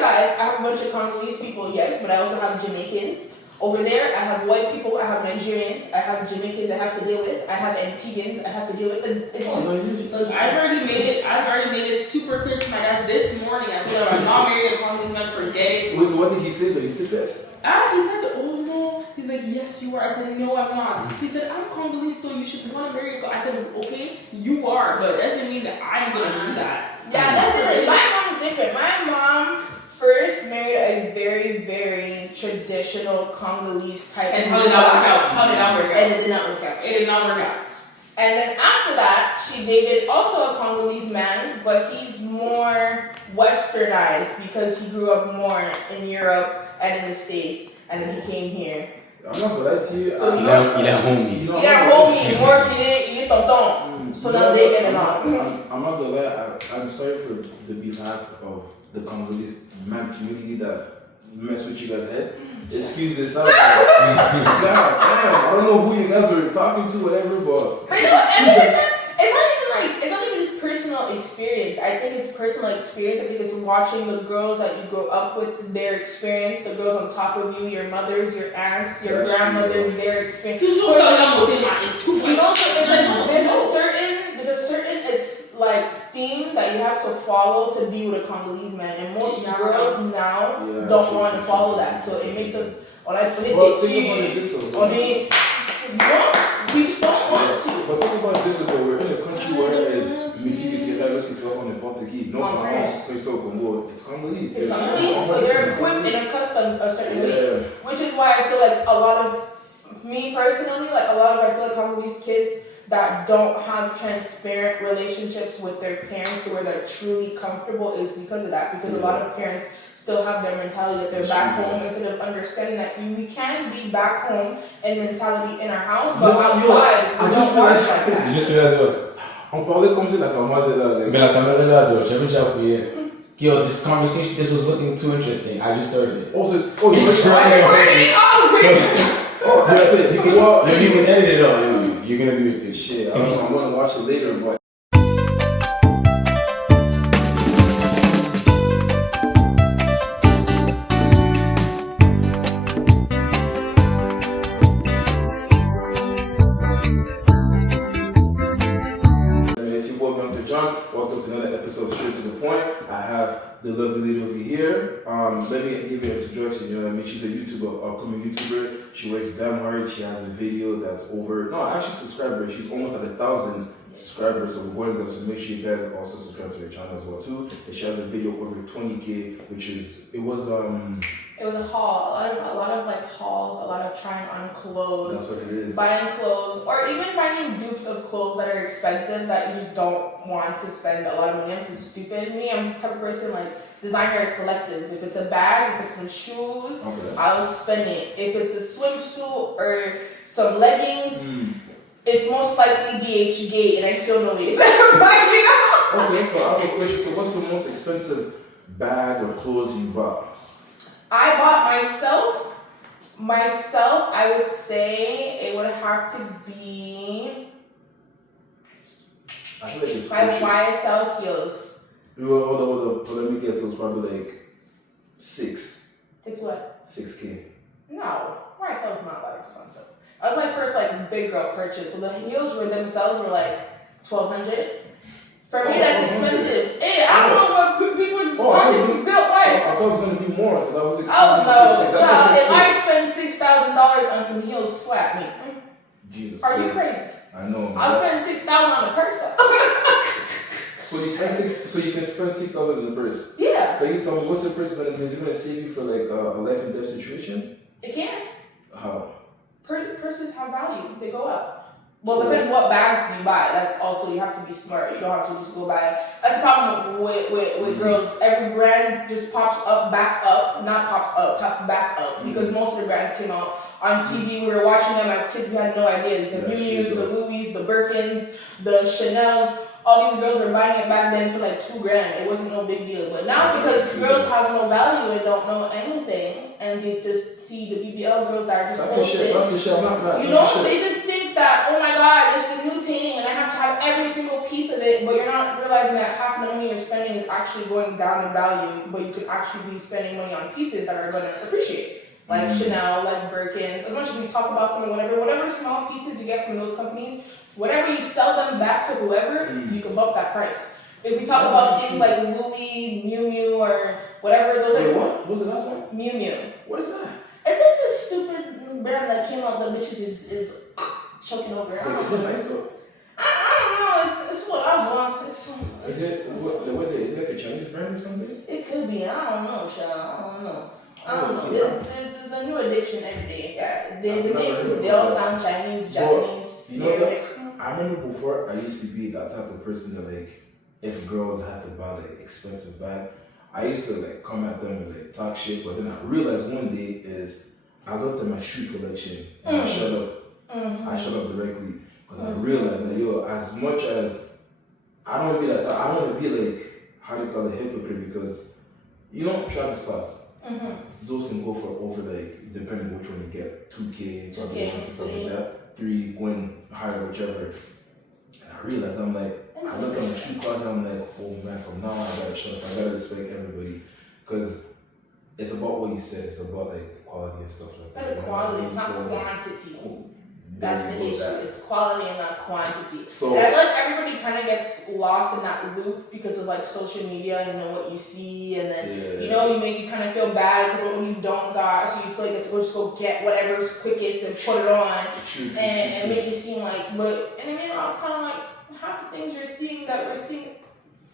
side, I have a bunch of Congolese people, yes, but I also have Jamaicans. Over there, I have white people, I have Nigerians, I have Jamaicans I have to deal with, I have Antiguans I have to deal with. It's just, I've already made it super clear to my dad this morning. I told him I'm not marrying a Congolese man, forget it. What did he say that you did best? He said, oh no. He's like, yes, you are. I said, no, I'm not. He said, I'm Congolese, so you should want to marry a girl. I said, okay, you are, but it doesn't mean that I'm going to do that. Yeah, that's different. My mom's different. My mom first married a very, very traditional Congolese type. And how did that work out? And it did not work out. It did not work out. And then after that, she dated also a Congolese man, but he's more westernized because he grew up more in Europe and in the States, and then he came here. I'm not gonna lie to you. So you that homie. You that homie, working, tonton. So now they get along. I'm not gonna lie. I'm sorry for the behalf of the Congolese man community that mess with you guys' head. Excuse this out. God damn, I don't know who you guys were talking to, whatever, but you know, it's not even just personal experience. I think it's personal experience. I think it's watching the girls that you grow up with, their experience, the girls on top of you, your mothers, your aunts, your grandmothers, their experience. So it's too much. You know, there's a certain like theme that you have to follow to be with a Congolese man, and most girls now don't want to follow that. So it makes us we just don't want to. But think about it this way, we're in a country where it's it's Congolese. It's Congolese, so they're equipped and accustomed a certain way. Which is why I feel like a lot of me personally, I feel like Congolese kids that don't have transparent relationships with their parents to where they're truly comfortable is because of that. Because a lot of parents still have their mentality that they're back home instead of understanding that we can be back home and mentality in our house, but outside, we don't work like that. You just realize what? On parlait comme si la camarade là. Mais la camarade là, j'avais déjà appuyé. Yo, this conversation, this was looking too interesting. I just started it. Also, it's recording. You can even edit it out. You're gonna do it. Shit, I don't know. I'm gonna watch it later, but. Welcome to another episode of Straight to the Point. I have the lovely lady over here. Let me give you an introduction. You know what I mean? She's a YouTuber, upcoming YouTuber. She works damn hard. She has a video that's subscribers. She's almost at 1,000 subscribers. So we're going to so make sure you guys also subscribe to her channel as well too. And she has a video over 20K, which is it was a haul, a lot of like hauls, a lot of trying on clothes. That's what it is. Buying clothes, or even finding dupes of clothes that are expensive that you just don't want to spend a lot of money on. It's stupid. Me, I'm the type of person like designer is selective. If it's a bag, if it's some shoes, I'll spend it. If it's a swimsuit or some leggings, it's most likely BH gay, and I feel no way. Okay, so I have a question. So what's the most expensive bag or clothes you bought? I bought myself, I would say it would have to be I feel like it's my YSL heels. Hold on. Let me guess. It was probably like 6. 6 what? 6K. No, YSL is not that expensive. That was my first like big girl purchase. So the heels themselves were like $1,200. For me, that's expensive. Hey, I don't know what people just pockets is built like. I thought it was going to be more, so that was expensive. Oh no, child! If I spend $6,000 on some heels, slap me. Jesus. Are you crazy? I know. I'll spend $6,000 on a purse. So you spend so you can spend $6,000 in the purse. Yeah. So you tell me, what's the purse going to do? Is it going to save you for like a life and death situation? It can. How? Purses have value. They go up. Well, it depends what bags you buy. That's also, you have to be smart. You don't have to just go buy. That's the problem with girls. Every brand just pops back up. Pops back up. Because most of the brands came out on TV. We were watching them as kids. We had no ideas. The Miu Mius, the Louis, the Birkins, the Chanels. All these girls were buying it back then for like $2,000. It wasn't no big deal. But now, because girls have no value and don't know anything, and they just see the BBL girls that are just posting, I'm not mad. they just think that, oh my God, it's the new thing, and I have to have every single piece of it, but you're not realizing that half the money you're spending is actually going down in value, but you could actually be spending money on pieces that are going to appreciate. Like Chanel, like Birkins, as much as we talk about them or whatever small pieces you get from those companies, whatever you sell them back to whoever, you can bump that price. If we talk about things like Louis, Miu Miu, or whatever, those Wait, are... what? What's the last one? Miu Miu. What is that? It's like this stupid brand that came out that bitches is choking over. Wait, is it nice though? I don't know, it's what I want. Is it like a Chinese brand or something? It could be, I don't know, child. I don't know. There's a new addiction every day. The names, they all sound Chinese, Japanese, You know Arabic. I remember before I used to be that type of person that like, if girls had to buy like expensive bag, I used to like come at them and like talk shit, but then I realized one day is I looked at my shoe collection and I shut up. I shut up directly because I realized that as much as I don't want to be that I don't want to be like, how do you call it, hypocrite, because you don't try to start. Those can go for over like, depending which one you get, 2K, stuff like that, 3 going higher, whichever. And I realized I'm like, I look at my shoe closet, I'm like, oh man, from now on I gotta shut up, I gotta respect everybody. Because it's about what you said, it's about like the quality and stuff like that. The quality, it's not quantity. That's the issue. It's quality and not quantity. So, and I feel like everybody kind of gets lost in that loop because of like social media and what you see, and then you make you kind of feel bad because when you don't got, so you feel like you have to just go get whatever's quickest and put it on and make it seem like. But and then I was kind of like, half the things you're seeing that we're seeing,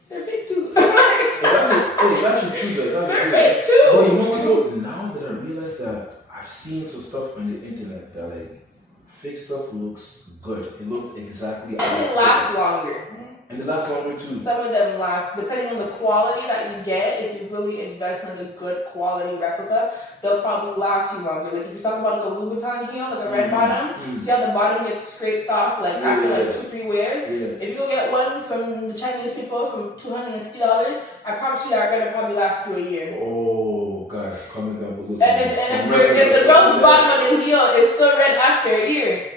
they're fake too. it's actually true though. They're fake too. But you know what though? Now that I realize that I've seen some stuff on the internet that like fake stuff looks good. It looks exactly. And it lasts longer. And the last one too. Some of them last, depending on the quality that you get. If you really invest in a good quality replica, they'll probably last you longer. Like if you talk about like a Louis Vuitton heel, like a red bottom, see how the bottom gets scraped off like after like 2-3 wears. If you go get one from the Chinese people from $250, I promise you that red will probably last you a year. Oh, guys, comment down below. And if the rose bottom of the heel is still red after a year,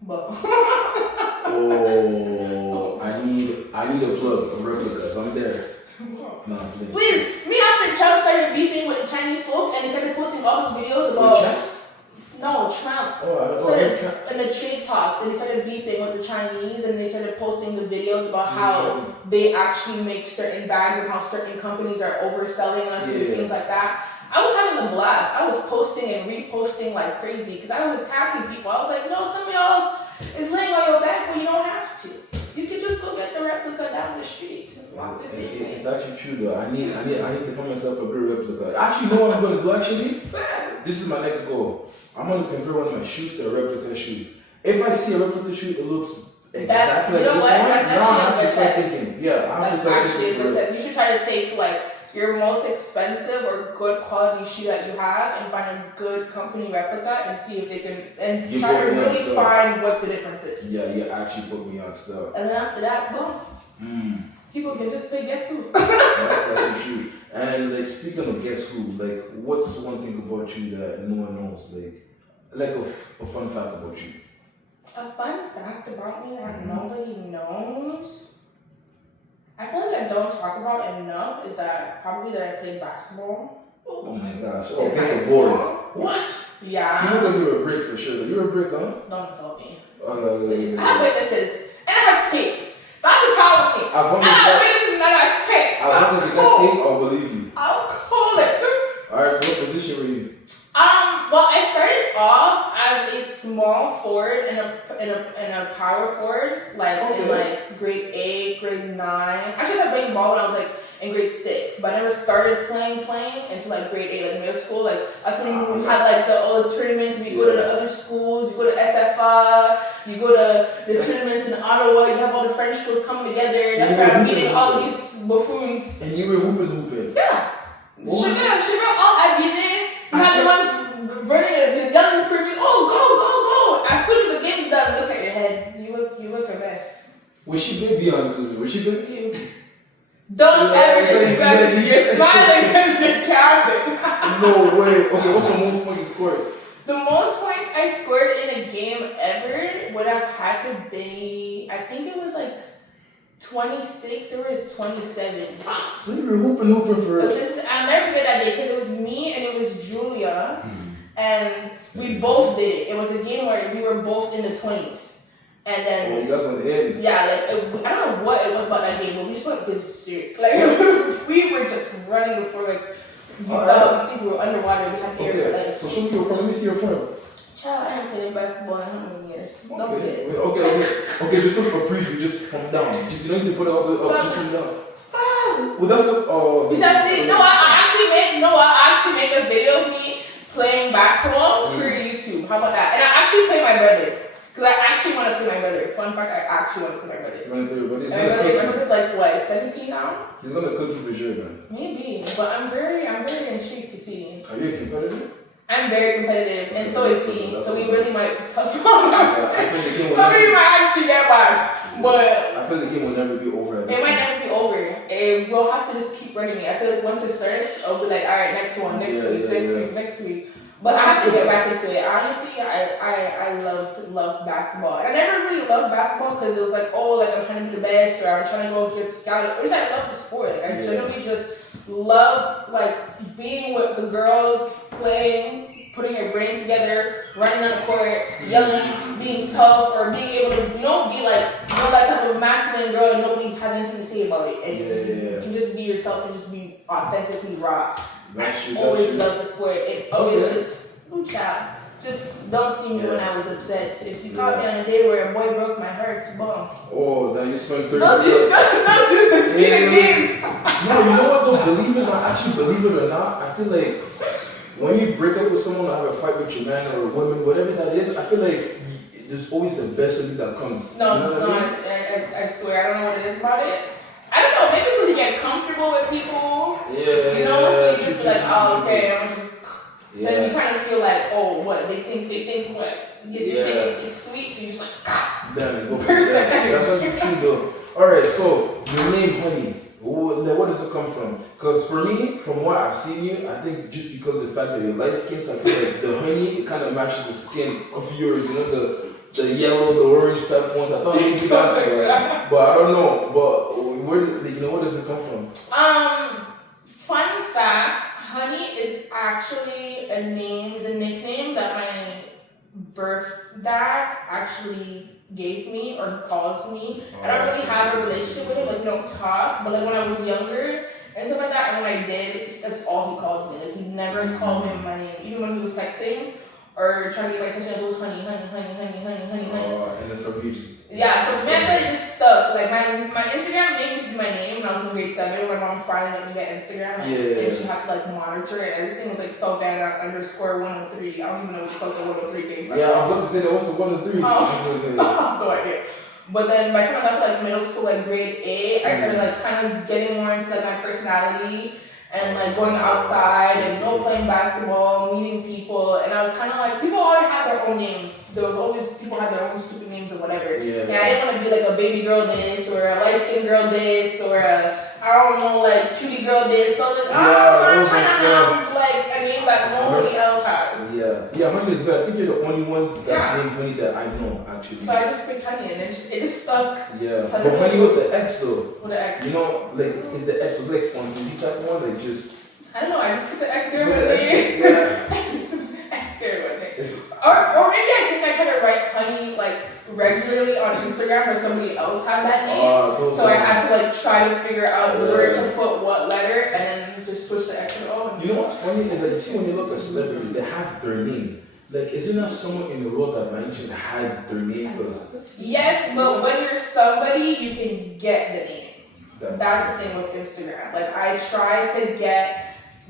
but I need a plug, a replica, so I'm there. No, please, me after Trump started beefing with the Chinese folk and they started posting all those videos about Trump. In the trade talks, and they started beefing with the Chinese, and they started posting the videos about how they actually make certain bags and how certain companies are overselling us and things like that. I was having a blast. I was posting and reposting like crazy because I was attacking people. I was like, no, somebody else is laying on your back, but you don't have to. You can just go get the replica down the street and walk the same way. It's actually true though. I need to find myself a good replica. Actually, you know what I'm going to do actually? This is my next goal. I'm going to compare one of my shoes to a replica shoes. If I see a replica shoe, it looks exactly like this one. Now I have to start thinking. You should try to take like your most expensive or good quality shoe that you have and find a good company replica and see if they can, and try to really find what the difference is. Yeah, you actually put me on stuff. And then after that, boom. People can just play guess who. That's true. And like speaking of guess who, like what's one thing about you that no one knows? Like a fun fact about you. A fun fact about me that nobody knows. I feel like I don't talk about enough is that probably that I played basketball. Oh my gosh. Oh, okay, bored. What? Yeah. You look like you were a brick for sure. You were a brick, huh? Don't insult me. I have witnesses. And I have tape. That's the problem with me. I have witnesses and I got tape. As long as you got tape, I'll believe you. I'll call it. Alright, so what position were you? Well, I started off as a small forward and a power forward, in like grade 8, grade 9. Actually, I started playing ball when I was like in grade 6, but I never started playing until like grade 8, like middle school. Like that's when you had like all the tournaments. You go to the other schools, you go to SFI, you go to the tournaments in Ottawa. You have all the French schools coming together. That's where I'm meeting all these buffoons. And you were hooping. Yeah. Sugar, all I get in. You have the ones running and yelling for me, oh, go. As soon as the game's done, look at your head. You look a mess. Was she good? Be honest with me. Was she good? Don't ever disrespect me. You're smiling because you're capping. No way. Okay, what's the most point you scored? The The most points I scored in a game ever would have had to be, I think it was like 26 or it was 27. So you were hooping for it. I'll never forget that day because it was me and it was Julia. And we both did it. It was a game where we were both in the 20s. And then... Oh, you guys went in. Yeah, like, I don't know what it was about that game, but we just went berserk. Like, we were just running before, like, we think we were underwater. We had air for like... So show me your phone. Let me see your phone. Child, I haven't played basketball in how many years? Don't forget. Okay, just look for preview, just from down. Just, you don't need to put it up, just from down. Well, that's You just see, I actually make a video of me playing basketball for YouTube. How about that? And I actually play my brother. Because I actually want to play my brother. Fun fact, I actually want to play my brother. You want to play your brother? My brother's like, what, 17 now? He's going to cook you for sure, man. Maybe. But I'm very intrigued to see. Are you a competitor? I'm very competitive, and so is he. So we really might tussle. Somebody might actually get boxed. But I feel the game will never be over. It might never be over. We'll have to just keep running it. I feel like once it starts, I'll be like, all right, next one, next week. But I have to get back into it. Honestly, I love basketball. I never really loved basketball because it was like, oh, like I'm trying to be the best or I'm trying to go get scouted. Which I love the sport. Like, I generally just loved like being with the girls, playing, putting your brain together, running on the court, yelling, being tough, or being able to, be like, that type of masculine girl and nobody has anything to say about it. And you can just be yourself and just be authentically raw. I always loved the sport. It always child. Just don't see me when I was upset. If you caught me on a day where a boy broke my heart, boom. Oh, then you spent 30 Those used to be the games. No, you know what though? Believe it or not, I feel like when you break up with someone or have a fight with your man or a woman, whatever that is, I feel like there's always the best of it that comes. I swear, I don't know what it is about it. I don't know, maybe it's because you get comfortable with people. So you just be like, oh, okay, I'm just. So you kind of feel like, oh, what? They think what? They think it's sweet, so you're just like, damn, go for that. That's what you true though. Alright, so your name, Honey, where does it come from? Because for me, from what I've seen you, I think just because of the fact that you're light skinned, so I feel like the honey, it kind of matches the skin of yours, the yellow, the orange type ones. I thought maybe that's it, but I don't know. But where does it come from? Fun fact, Honey is actually a nickname that my birth dad actually gave me or calls me. I don't really have a relationship with him, like we don't talk, but like when I was younger and stuff like that, and when I did, that's all he called me. Like he never called me my name, even when he was texting or trying to get my attention. It was honey. And then somebody just so it just stuck. Like my Instagram name used to be my name when I was in grade 7. My mom finally let me get Instagram, and she had to like monitor it. Everything was like Savannah _103. I don't even know what the fuck the 103 came from. Yeah, I'm about to say that. What's the 103? No idea. But then by the time I got to like middle school, like grade 8, I started like kind of getting more into like my personality and like going outside and playing basketball, meeting people, and I was kind of like, people already have their own names. There was always, people had their own stupid names or whatever. And I didn't want to be like a baby girl this, or a light skinned girl this, or like cutie girl this. So like, I'm trying to have like a name that nobody else has. Yeah, Honey is good. I think you're the only one that's named Honey that I know actually. So I just picked Honey, and it just stuck. Yeah, so but Honey with the X though. With the X. Like is the X was like fantasy type one, like just. I don't know. I just picked the X girl with me. X girl with me. Or maybe I think I tried to write Honey like regularly on Instagram where somebody else had that name. So I had to like try to figure out where to put what letter and then just switch the X and O. You know what's funny is that you see when you look at celebrities, they have their name. Like, is there not someone in the world that might just had their name? Yes, but when you're somebody, you can get the name. That's the thing with Instagram. Like, I tried to get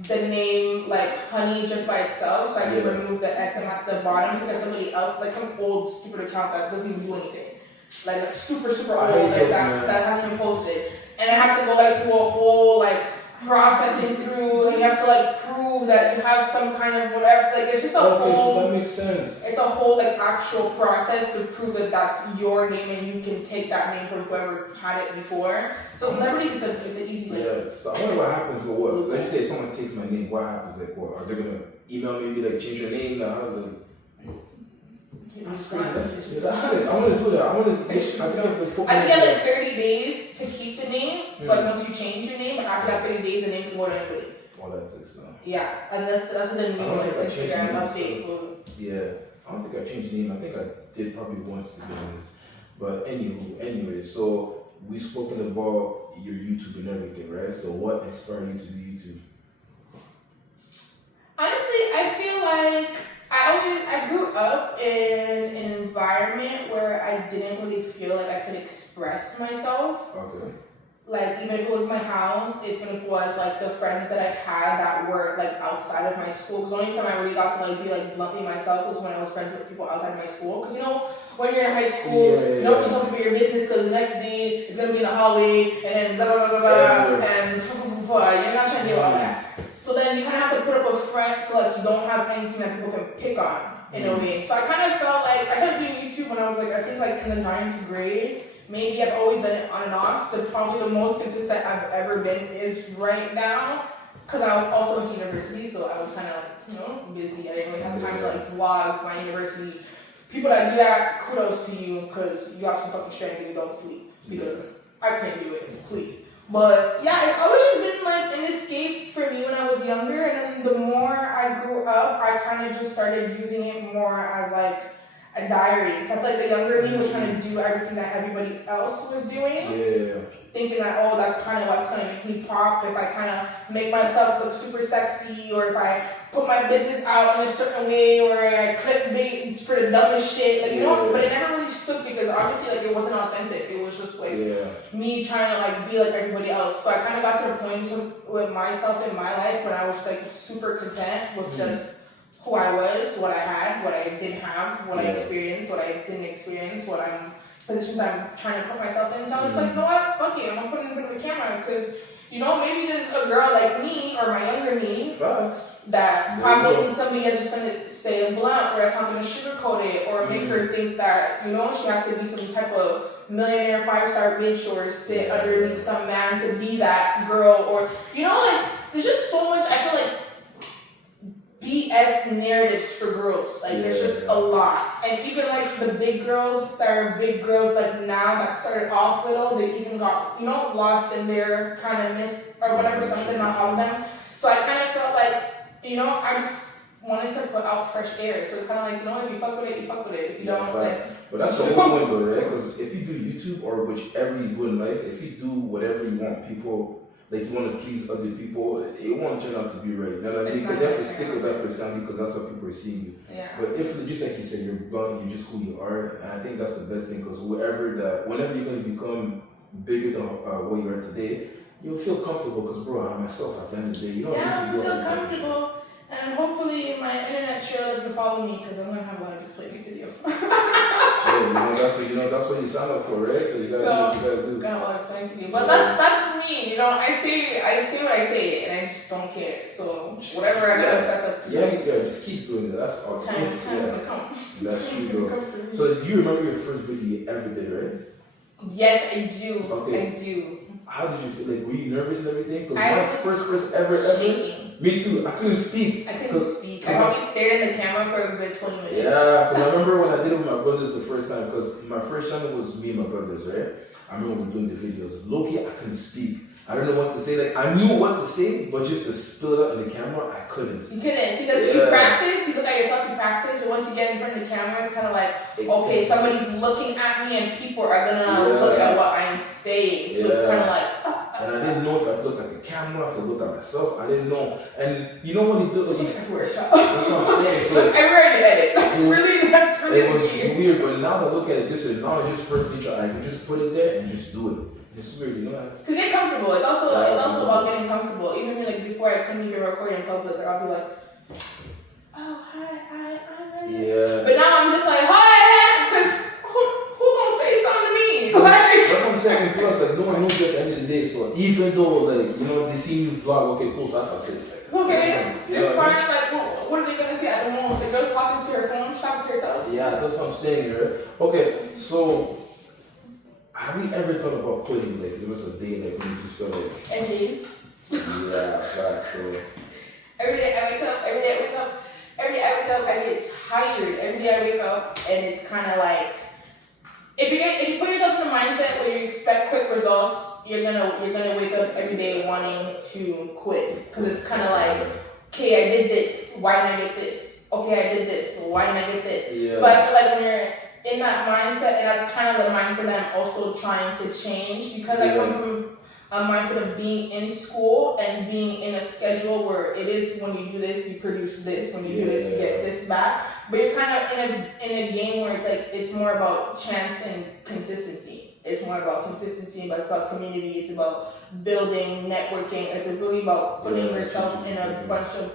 the name like Honey just by itself, so I could remove the SM at the bottom because somebody else, like some old stupid account that doesn't even do anything, like super old, like that hasn't even posted, and I had to go like through a whole like processing through, and you have to like prove that you have some kind of whatever, like it's just a whole. So that makes sense. It's a whole like actual process to prove that that's your name and you can take that name from whoever had it before. So celebrities, it's an easy way. Yeah. So I wonder what happens. Let's say if someone takes my name, what happens? Like, what are they gonna email me and be like, change your name now? That's crazy. That's it. I want to do that. I I think you have like 30 days to keep the name, but once you change your name, after that 30 days, the name can go to anybody. Oh, that's it. So. Yeah, and that's what the new Instagram update will. Yeah, I don't think I changed the name. I think I did probably once to be honest. But anyway, so we've spoken about your YouTube and everything, right? So what inspired you to do YouTube? Honestly, I feel like I grew up in an environment where I didn't really feel like I could express myself. Okay. Like, even if it was my house, even if it was like the friends that I had that were like outside of my school. Because the only time I really got to like be like bluntly myself was when I was friends with people outside of my school. Because you know, when you're in high school, you don't tell people your business because the next day it's gonna be in the hallway and then blah blah blah blah blah and you're not trying to deal with all that. So then you kind of have to put up a front so like you don't have anything that people can pick on in a way. So I kind of felt like I started doing YouTube when I was like I think like in the 9th grade. Maybe I've always done it on and off. Probably the most consistent I've ever been is right now. Because I also went to university, so I was kind of like, busy. I didn't really have time to like vlog my university. People that do that, kudos to you, because you have some fucking strength and you don't sleep. Because I couldn't do it, please. But yeah, it's always just been like an escape for me when I was younger. And then the more I grew up, I kind of just started using it more as like a diary. Except like the younger me was trying to do everything that everybody else was doing. Yeah. Thinking that, that's kind of what's going to make me pop. If I kind of make myself look super sexy, or if I put my business out in a certain way, or I clickbait for the dumbest shit. Like, but it never really stuck because obviously like it wasn't authentic. It was just like me trying to like be like everybody else. So I kind of got to the point with myself in my life when I was just like super content with just who I was, what I had, what I didn't have, what I experienced, what I didn't experience, positions I'm trying to put myself in. So I was like, you know what, fuck it, I'm gonna put it in front of the camera because, maybe there's a girl like me or my younger me that probably thinks somebody is just gonna say a blunt or that's not gonna sugarcoat it or make her think that, she has to be some type of millionaire 5-star bitch or sit underneath some man to be that girl or, there's just so much, I feel like, BS narratives for girls. Like, there's just a lot. And even, like, the big girls that are big girls, like, now that started off little, they even got, lost in their kind of mist or whatever, something, not all of them. So I kind of felt like, I just wanted to put out fresh air. So it's kind of like, if you fuck with it, you fuck with it. If you don't, But that's the whole point, though, right? Because if you do YouTube or whichever you do in life, if you do whatever you want people, like you want to please other people, it won't turn out to be right. You know what I mean? Because you have to stick with that personality because that's how people are seeing you. Yeah. But if, just like you said, you're blunt, you're just who you are, and I think that's the best thing because whenever you're going to become bigger than what you are today, you'll feel comfortable because, bro, I'm myself at the end of the day. You don't need to do feel comfortable. And hopefully my internet share doesn't follow me because I'm going to have a lot of explaining to do. That's what you signed up for, right? So you gotta do what you gotta do. Got a lot of explaining to do. But that's me, I say what I say and I just don't care. So whatever I gotta fess up to. Yeah, you gotta just keep doing that. That's all. Time's gonna come. That's true, bro. So do you remember your first video you ever did, right? Yes, I do. Okay. I do. How did you feel? Like, were you nervous and everything? Because I my first ever. Shaking. Me too. I couldn't speak. I probably stared at the camera for a good 20 minutes. Yeah, because I remember when I did it with my brothers the first time, because my first channel was me and my brothers, right? I remember we were doing the videos. Low-key, I couldn't speak. I don't know what to say. Like, I knew what to say, but just to spill it out in the camera, I couldn't. You couldn't, because you practice, you look at yourself, you practice, but once you get in front of the camera, it's kind of like, okay, somebody's looking at me and people are gonna look at what I'm saying. So it's kind of like, and I didn't know if I had to look at the camera, if I had to look at myself. I didn't know. And you know what he did? It's like a workshop. That's what I'm saying. So everywhere you edit. That's really it was weird, but now that I look at it this way, now I just first feature, I can just put it there and just do it. It's weird, Because get comfortable. It's also about getting comfortable. Even like before I couldn't even record in public, like I'll be like, oh hi, I'm ready. Yeah. But now I'm just like, hi, because who gonna say something to me? That's what I'm saying. Plus, like, no one knows you at the end of the day. So even though, like, they see you vlog, okay, cool, so that's it. It's okay. It's fine. Like, what are they gonna say? I don't know. The girl's talking to her phone, she's talking to herself. Yeah, that's what I'm saying, right? Okay, so have you ever thought about quitting? Like, there was a day like when you just felt like every day. Yeah, right. So every day I wake up. every day I wake up, I get tired. Every day I wake up, and it's kind of like, if you put yourself in the mindset where you expect quick results, you're gonna wake up every day wanting to quit, because it's kind of like, okay, I did this, why didn't I get this? Okay, I did this, why didn't I get this? Yeah. So I feel like when you're in that mindset, and that's kind of the mindset that I'm also trying to change, because I come from a mindset of being in school and being in a schedule where it is, when you do this, you produce this, when you do this, you get this back. But you're kind of in a game where it's like, it's more about chance and consistency. It's more about consistency, but it's about community, it's about building, networking, it's really about putting yourself in a bunch of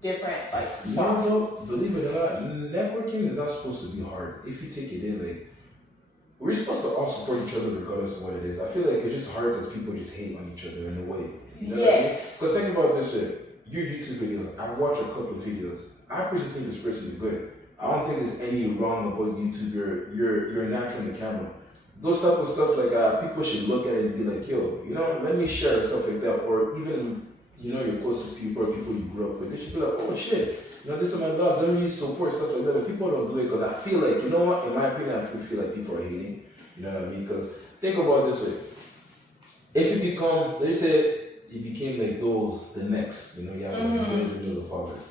different boxes. Believe it or not, networking is not supposed to be hard. If you take it in, like, we're supposed to all support each other regardless of what it is. I feel like it's just hard because people just hate on each other in a way. You know Yes. Because think about this shit. Your YouTube videos, I've watched a couple of videos. I personally think this person is good. I don't think there's any wrong about YouTube. You're natural in the camera. Those type of stuff, like, people should look at it and be like, yo, let me share stuff like that. Or even, your closest people or people you grew up with. They should be like, oh shit, this is my dogs. Let me support stuff like that. But people don't do it because I feel like, in my opinion, I feel like people are hating. You know what I mean? Because think about it this way. If you become, they said you became like the next, you have like millions and millions of followers.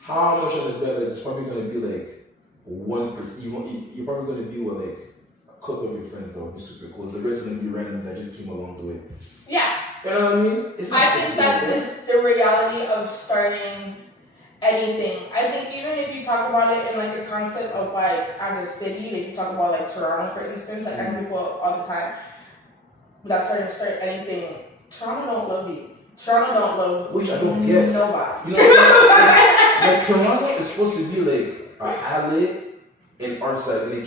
How much of the better it's probably going to be like 1%. You're probably going to be with like a couple of your friends that will be super close. The rest are going to be random that just came along the way. Yeah. You know what I mean? I think that's just the reality of starting anything. I think even if you talk about it in like a concept of like as a city, like you talk about like Toronto, for instance, like I have people all the time that start anything. Toronto don't love you. Toronto don't love which I don't get. Nobody. Like Toronto is supposed to be like an alley in our side. In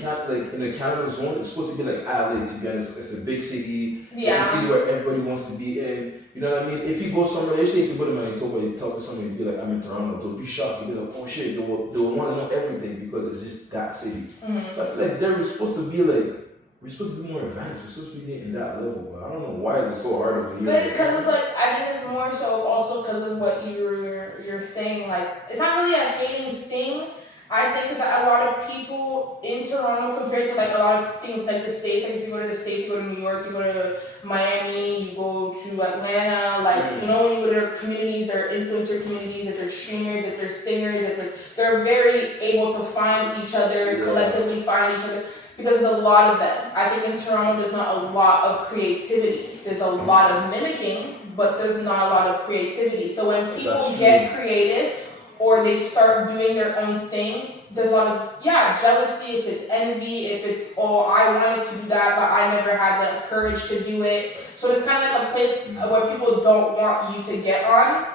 the Canada zone, it's supposed to be like LA, to be honest. It's a big city. Yeah. It's a city where everybody wants to be in. You know what I mean? If you go somewhere, usually if you go to Manitoba, you talk to somebody, you be like, I'm in Toronto, they'll be shocked. You'll be like, oh shit, they will want to know everything because it's just that city. Mm-hmm. So I feel like we're supposed to be more advanced. We're supposed to be in that level. But I don't know why is it so hard over here. But it's because of I think it's more so also because of what you're saying. Like, it's not really a hating thing. I think it's like a lot of people in Toronto compared to like a lot of things like the States. Like if you go to the States, you go to New York, you go to Miami, you go to Atlanta. Like, when you go to their communities, their influencer communities, if they're streamers, if they're singers, if they're very able to find each other, collectively find each other. Because there's a lot of them. I think in Toronto there's not a lot of creativity. There's a lot of mimicking, but there's not a lot of creativity. So when people get creative, or they start doing their own thing, there's a lot of, jealousy, if it's envy, if it's, I wanted to do that, but I never had the courage to do it. So it's kind of like a place where people don't want you to get on.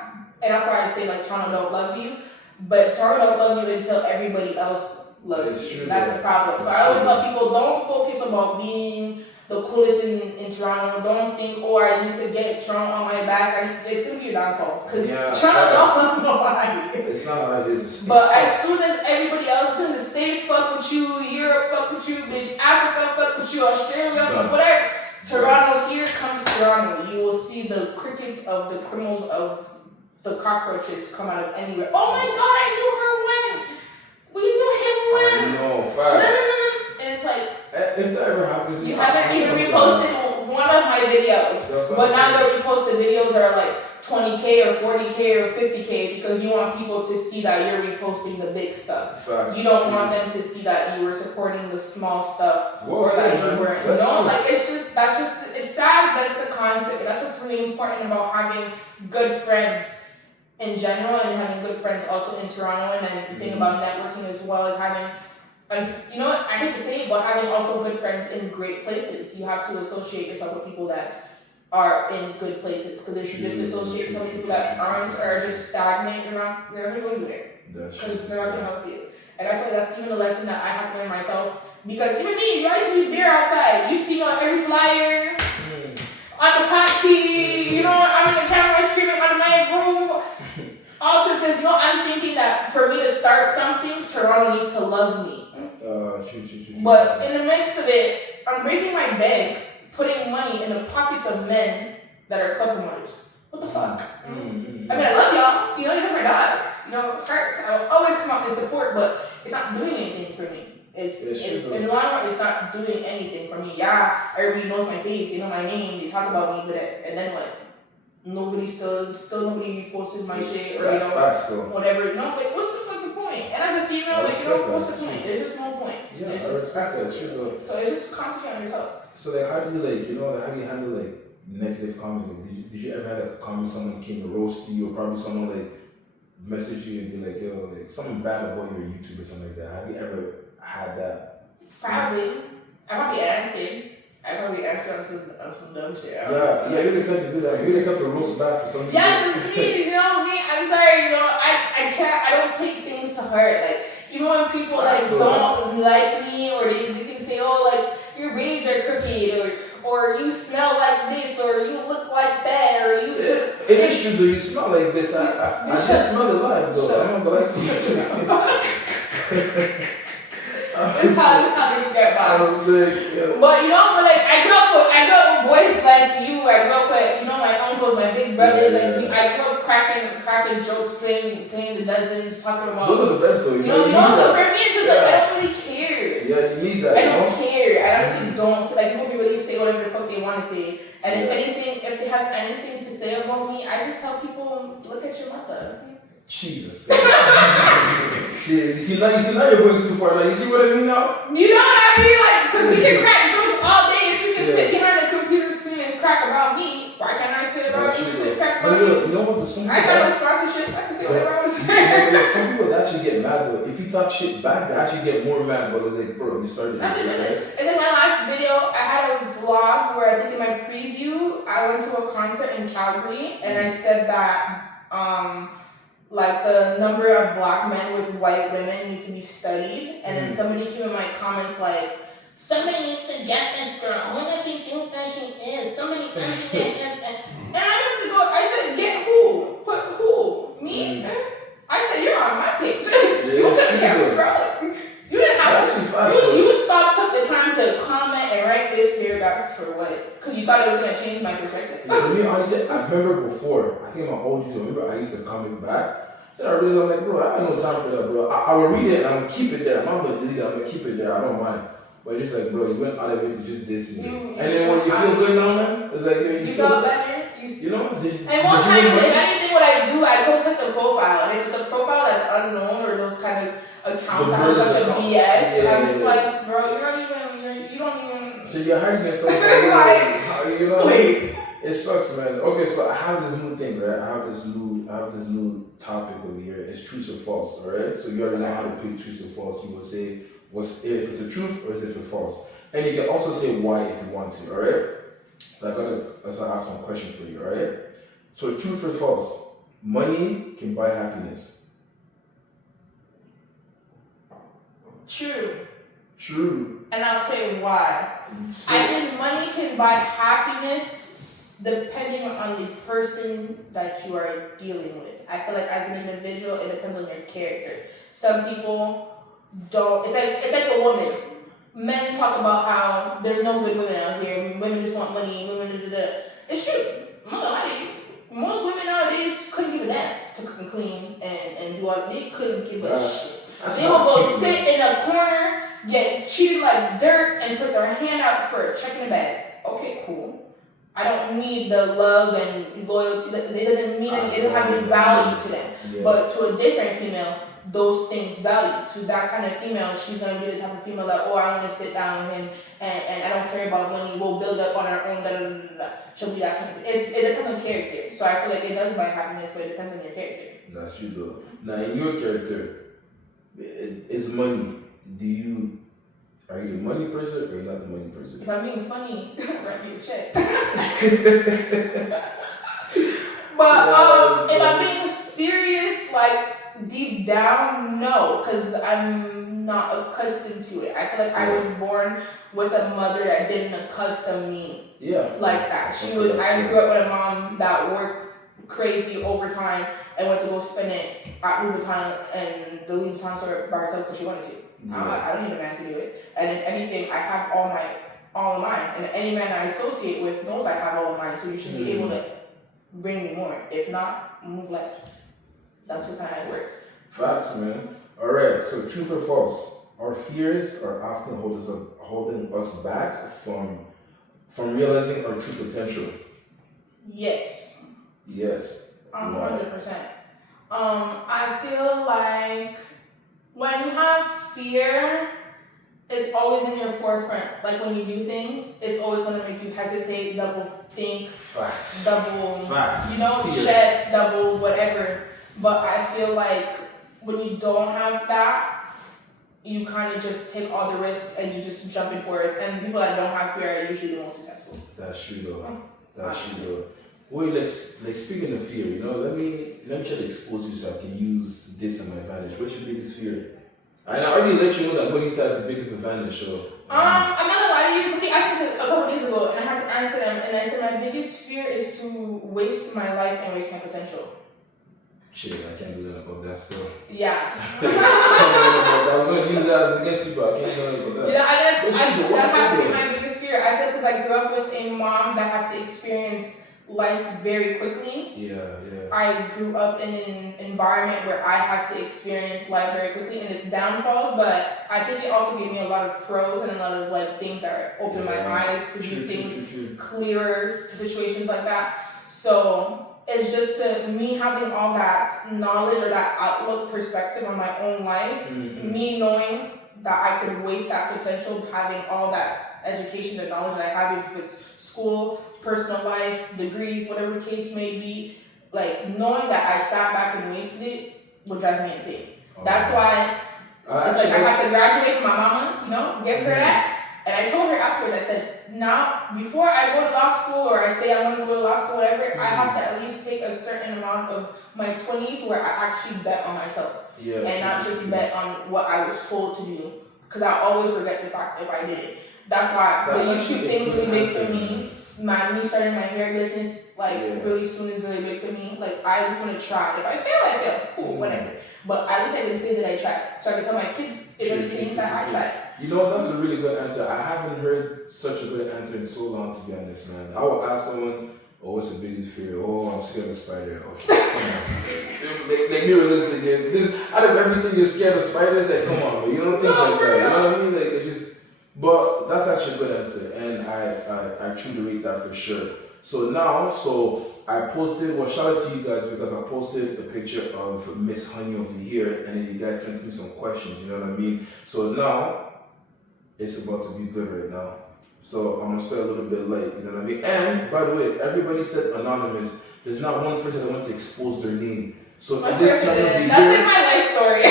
And that's why I say, like, Toronto don't love you. But Toronto don't love you until everybody else loves you. That's the problem. So I always tell people, don't focus about being the coolest in Toronto. Don't think, I need to get Toronto on my back. It's going to be your downfall. Because Toronto don't love nobody. It's not like this. But as soon as everybody else in the States fuck with you, Europe fuck with you, bitch, Africa fuck with you, Australia, whatever, Toronto, here comes Toronto. You will see the crickets of the criminals of the cockroaches come out of anywhere. Oh my God, I knew her when. We knew him when. I know, facts. No. And it's like, if that ever happens, you haven't even reposted one of my videos. But now your reposted videos are like 20K or 40K or 50K because you want people to see that you're reposting the big stuff. Facts. You don't want them to see that you were supporting the small stuff or that you weren't. It's sad, but it's the concept. That's what's really important about having good friends in general and having good friends also in Toronto. And then the thing about networking as well is having, I hate to say it, but having also good friends in great places. You have to associate yourself with people that are in good places. Because if you just associate yourself with people that aren't or are just stagnant, you're not going to go anywhere. Because they're not going to help you. And I feel like that's even a lesson that I have to learn myself. Because even me, you guys see beer outside. You see me on every flyer, on the potty, I'm in the camera screaming on the mic, bro. All because, I'm thinking that for me to start something, Toronto needs to love me. But in the midst of it, I'm breaking my bank, putting money in the pockets of men that are club promoters. What the fuck? I mean, I love y'all. You guys are my dogs. It hurts. I'll always come out and not doing anything for me. True, In the long run, it's not doing anything for me. Yeah, everybody knows my face, they know my name, they talk about me, but and then what? Nobody still nobody reposted my shit or That's facts, though. whatever. No, like what's the fucking point? And as a female, like what's the point? There's just no point. Yeah, I respect that. True, though. So it's just concentrate on yourself. So like, how do you how do you handle like negative comments? Like, did you ever have like a comment someone came to roast you, or probably someone like message you and be like, yo, like something bad about your YouTube or something like that? Have you ever had that? Probably. I probably answered. On some dumb shit. Yeah, you didn't attempt to do that. You didn't attempt to roast back for something. Yeah, but see, me, I'm sorry, I don't take things to heart. Like, even when people don't like me, or they can say, oh, like, your braids are crooked, or you smell like this, or you look like that, or you. It is true, though. You smell like this. I just smell it live, though. I'm not gonna lie to you. It's how things get by. But I grew up with boys like you. I grew up with my uncles, my big brothers. I grew up cracking jokes, playing the dozens, talking about. Those are the best though. So for me, it's just like I don't really care. Yeah, you need that. I don't care. I honestly don't. Like people can really say whatever the fuck they want to say, and if they have anything to say about me, I just tell people, look at your mother. Jesus. Yeah, you see now you're going too far. Like, you see what I mean now? You know what I mean? Like, because we can crack jokes all day. If you can sit behind a computer screen and crack about me, why can't I sit about you and sit crack about you? You know what? I got no sponsorships. I can say whatever I want to say. Some people that actually get mad though. If you talk shit back, they actually get more mad. But it's like, bro, you started. That's it. It's like my last video. I had a vlog where I think in my preview, I went to a concert in Calgary and I said that like the number of black men with white women need to be studied, and then somebody came in my comments like, somebody needs to get this girl. Who does she think that she is? Somebody and I went to go. I said, get who? Put who? Me? I said, you're on my page. You could have kept scrolling. You didn't have to. You took the time to comment and write this paragraph for what? Because you thought it was gonna change my perspective. For me, honestly, I remember before. I think my old YouTube. Remember, I used to comment back. Then I realized, I'm like, bro, I have no time for that, bro. I will read it and I'm gonna keep it there. I'm not gonna delete it. I'm gonna keep it there. I don't mind. But it's just like, bro, you went out of it to just diss me. And then when you feel good now, man, it's like you feel better. You know? And one time, if anything, what I do, I go click the profile. And if it's a profile that's unknown or those kind of accounts that have a bunch of BS, I'm just like, bro, you don't even. So you're hiding yourself. Please. It sucks, man. Okay, so I have this new thing, right? I have this new topic over here. It's truth or false, alright? So you already know how to pick truth or false. You will say if it's the truth or is it false. And you can also say why if you want to, alright? So I have some questions for you, alright? So truth or false? Money can buy happiness. True. And I'll say why. I think money can buy happiness depending on the person that you are dealing with. I feel like as an individual, it depends on your character. Some people don't. It's like a woman. Men talk about how there's no good women out here. Women just want money. It's true. I'm not gonna lie to you. Most women nowadays couldn't give a damn to cook and clean and do all. They couldn't give a shit. They will go sit in a corner, get treated like dirt, and put their hand out for a check in the bag. Okay, cool. I don't need the love and loyalty. It doesn't mean anything. It doesn't have any value to them. Yeah. But to a different female, those things value. To that kind of female, she's going to be the type of female that, I want to sit down with him and I don't care about money. We'll build up on our own. She'll be that kind of. It depends on character. So I feel like it does buy happiness, but it depends on your character. That's true, though. Now, in your character, it's money. Are you the money person or not the money person? If I'm being funny, write me a check. But if I'm being serious, like deep down, no, because I'm not accustomed to it. I feel like I was born with a mother that didn't accustom me like that. I grew up with a mom that worked crazy overtime and went to go spend it at Louis Vuitton and the Louis Vuitton store by herself because she wanted to. I don't need a man to do it. And if anything, I have all of mine. And any man I associate with knows I have all of mine. So you should be able to bring me more. If not, move left. That's what kind of it works. Facts, man. Alright, so truth or false? Our fears are often holding us back from realizing our true potential. Yes. Yes. 100%. I feel like when you have fear, it's always in your forefront. Like when you do things, it's always going to make you hesitate, double think, Facts. double, Facts. fear. Check, double, whatever. But I feel like when you don't have that, you kind of just take all the risks and you just jump in for it. And people that don't have fear are usually the most successful. That's true though. That's true though. Wait, like speaking of fear, let me try to expose you so I can use this in my advantage. What's your biggest fear? And I already let you know that going inside is the biggest advantage, so. I'm not gonna lie to you. Somebody asked me this a couple days ago, and I had to answer them. And I said my biggest fear is to waste my life and waste my potential. Shit, I can't do that about that still. Yeah. I was gonna use that as against you, but I can't do that about that. Yeah, that had to be my biggest fear. I feel because I grew up with a mom that had to experience life very quickly. Yeah. I grew up in an environment where I had to experience life very quickly and its downfalls, but I think it also gave me a lot of pros and a lot of like things that opened my eyes to do things clearer to situations like that. So it's just to me having all that knowledge or that outlook perspective on my own life, me knowing that I could waste that potential, having all that education and knowledge that I have, if it's school, personal life, degrees, whatever the case may be, like knowing that I sat back and wasted it would drive me insane. That's why it's like I had to graduate from my mama, give her that. And I told her afterwards, I said, now, before I go to law school or I say I want to go to law school, whatever, I have to at least take a certain amount of my 20s where I actually bet on myself. And not just bet on what I was told to do. Because I always regret the fact if I did it. That's why the YouTube thing's really big for me. Me starting my hair business really soon is really big for me. Like I just want to try. If I fail, I fail. Cool, whatever. But at least I can say that I tried. So I can tell my kids if anything that I tried. You know what? That's a really good answer. I haven't heard such a good answer in so long, to be honest, man. I will ask someone, oh, what's your biggest fear? Oh, I'm scared of spider. Oh, come on. Make me realistic again. Out of everything, you're scared of spiders? Like, come on, man. You don't think like that. You know what I mean? Like, it's just. But that's actually a good answer, and I truly rate that for sure. So I posted, shout out to you guys because I posted a picture of Miss Honey over here, and then you guys sent me some questions, you know what I mean? So now, it's about to be good right now. So I'm gonna start a little bit late, you know what I mean? And by the way, everybody said anonymous. There's not one person that wants to expose their name. So in this channel over here, that's in my life story.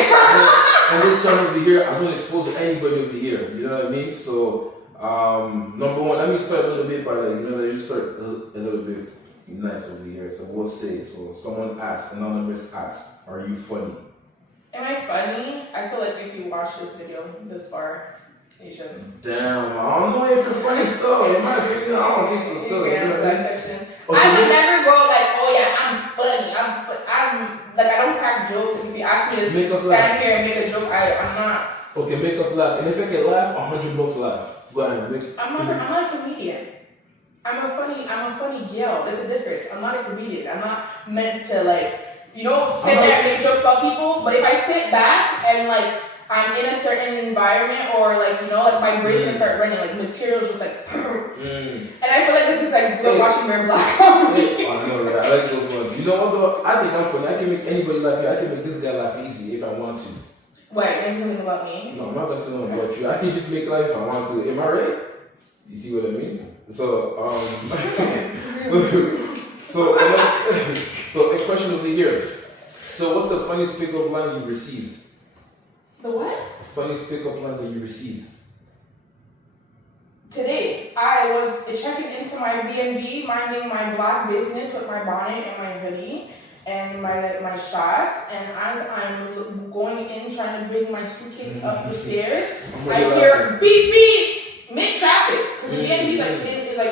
And this channel over here, I don't expose anybody over here. You know what I mean? So, number one, let me start a little bit by let me start a little bit nice over here. So we'll say, so someone asked, anonymous asked, are you funny? Am I funny? I feel like if you watch this video this far, you shouldn't. Damn, I don't know if you're funny still. In my opinion, I don't think so still. You can answer that question. Okay. I would never go like, oh yeah, I'm funny. I'm like, I don't crack jokes. If you ask me to stand here and make a joke, I'm not. Okay, make us laugh. And if I can laugh, 100 bucks laugh. Go ahead, I'm not a comedian. I'm a funny girl. There's a difference. I'm not a comedian. I'm not meant to sit there and make jokes about people. But if I sit back and I'm in a certain environment or my brain's gonna start running, materials just and I feel like this is watching Bear Black. I know, right? I like those ones. You know what though? I think I'm funny. I can make anybody laugh. I can make this guy laugh easy if I want to. Wait, you're saying something about me? No, I'm not gonna say something about you. I can just make life if I want to. Am I right? You see what I mean? So a question over here. So what's the funniest pickup line you received? The what? The funniest pickup line that you received. Today, I was checking into my B&B, minding my black business with my bonnet and my hoodie and my shots. And as I'm going in, trying to bring my suitcase up the stairs, I hear beep beep mid-traffic. Because the B&B is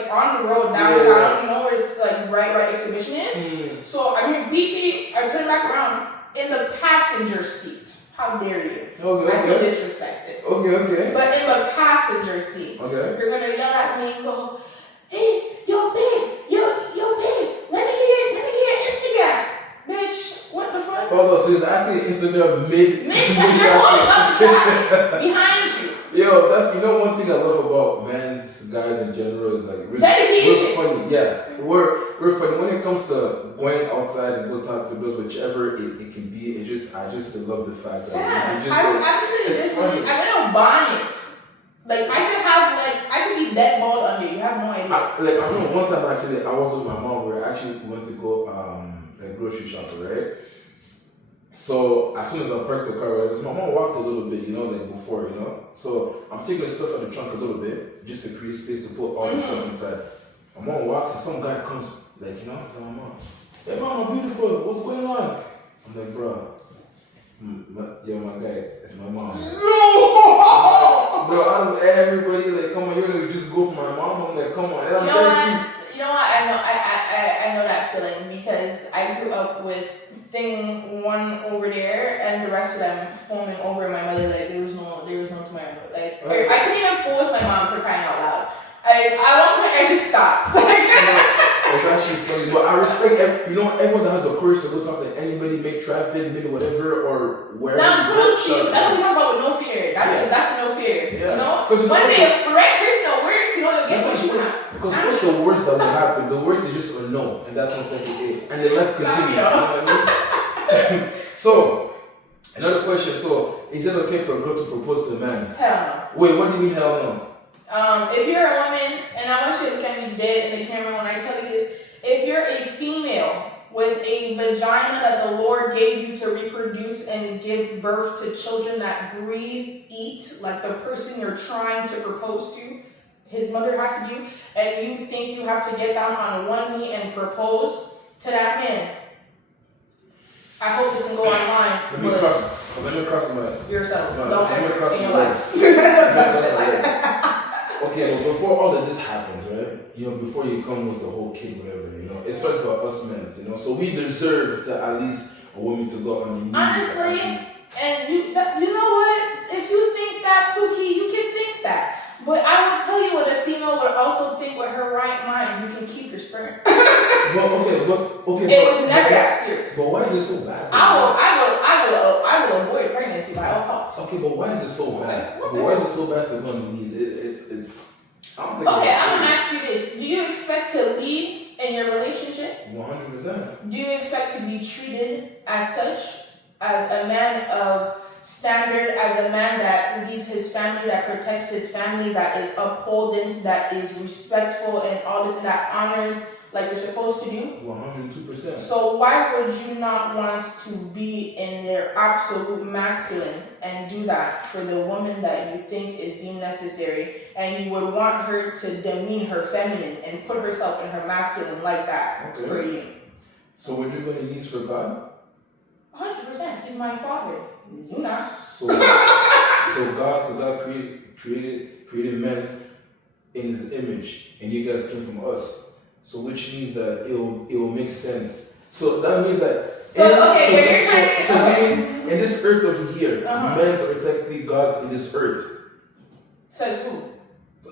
on the road downtown, where it's right exhibition is. So I hear beep beep, I turn back around in the passenger seat. How dare you? Okay. I feel disrespected. Okay. But in the passenger seat, you're gonna yell at me and go, "Hey, yo, babe, let me get your Instagram, bitch. What the fuck? Hold on, so it's actually Instagram mid. You're holding up the traffic behind you. Yo, that's one thing I love about men's guys in general is like dedication. we're funny. Yeah, we're funny when it comes to going outside and go talk to girls, whichever it can be. I just love the fact that I was actually listening. I went on bonnet. Like I could be dead bald under. You have no idea. I remember one time actually I was with my mom. We went to go like grocery shopping, right? So as soon as I parked the car, right, my mom walked a little bit, like before, So I'm taking the stuff out of the trunk a little bit just to create space to put all the stuff inside. My mom walks and some guy comes, like, to my mom, "Hey mom, I'm beautiful. What's going on?" I'm like, "Bro, my guy, it's my mom." No! Bro, out of everybody, like, come on, you're gonna just go for my mom? I'm like, come on. And You know what? I know that feeling because I grew up with thing one over there and the rest of them foaming over my mother. Like there was no tomorrow. Like I couldn't even post my mom for crying out loud. At one point I just stopped. It's actually funny, but I respect everyone that has the courage to go talk to anybody, make traffic, maybe whatever, or wherever. Now, kudos to you. That's what I'm talking about with no fear. That's no fear. Yeah. One day, if the right person will work, you'll get what you want. Because what's the worst that will happen? The worst is just a no, and that's what's like it. And the life continues. You know what I mean? So, another question. So, is it okay for a girl to propose to a man? Hell no. Wait, what do you mean hell no? If you're a woman, and I want you to look at me dead in the camera when I tell you this, if you're a female with a vagina that the Lord gave you to reproduce and give birth to children that breathe, eat, like the person you're trying to propose to, his mother had to do, and you think you have to get down on one knee and propose to that man, I hope this can go online. Let me cross my yourself. No, Don't let me ever cross in my your life. Okay, well, before all of this happens, right? Before you come with the whole kid, whatever, it starts by us men, So we deserve to at least a woman to go on the knees. Honestly, and you know what? If you think that, Pookie, you can think that. But I would tell you what a female would also think with her right mind. You can keep your sperm. Okay. It was never that serious. But why is it so bad? I will avoid pregnancy by all costs. Okay, but why is it so bad? But why is it so bad to go on the knees? It's. I don't think. Okay, I'm gonna ask you this: do you expect to lead in your relationship? 100%. Do you expect to be treated as such, as a man of standard, as a man that leads his family, that protects his family, that is upholding, that is respectful, and all this, that honors like you're supposed to do? 102%. So why would you not want to be in their absolute masculine and do that for the woman that you think is deemed necessary, and you would want her to demean her feminine and put herself in her masculine like that for you? So would you go on your knees for God? 100%. He's my father. You not. So God created men in His image, and you guys came from us. So which means that it will make sense. So that means that in this earth over here, men are technically gods in this earth. Says who?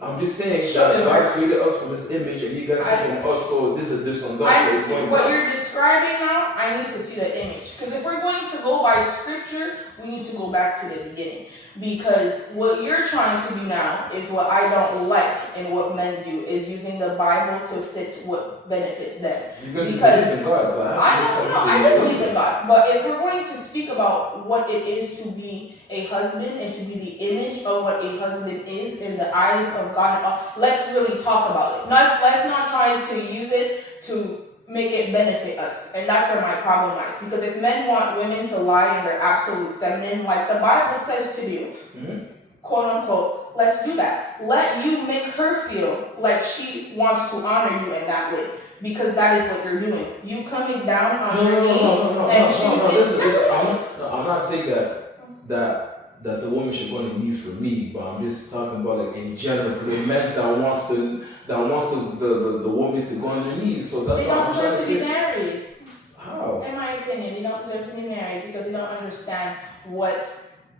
I'm just saying that God created us from His image, and you guys came from us. So this is this on God. So it's going what you're describing now, I need to see the image. Because if we're going to go by scripture, we need to go back to the beginning. Because what you're trying to do now is what I don't like, and what men do is using the Bible to fit what benefits them. Because believe in God, so I do believe in God. But if we're going to speak about what it is to be a husband and to be the image of what a husband is in the eyes of God, let's really talk about it. Let's not try to use it to make it benefit us. And that's where my problem lies. Because if men want women to lie in their absolute feminine, like the Bible says to do, quote unquote, let's do that. Let you make her feel like she wants to honor you in that way. Because that is what you're doing. You coming down on her knee and choosing. I'm not saying that the woman should go on her knees for me, but I'm just talking about like in general for the men that wants the woman to go on their knees. So that's they what don't I'm trying deserve to to be say. married. How? In my opinion, they don't deserve to be married because they don't understand what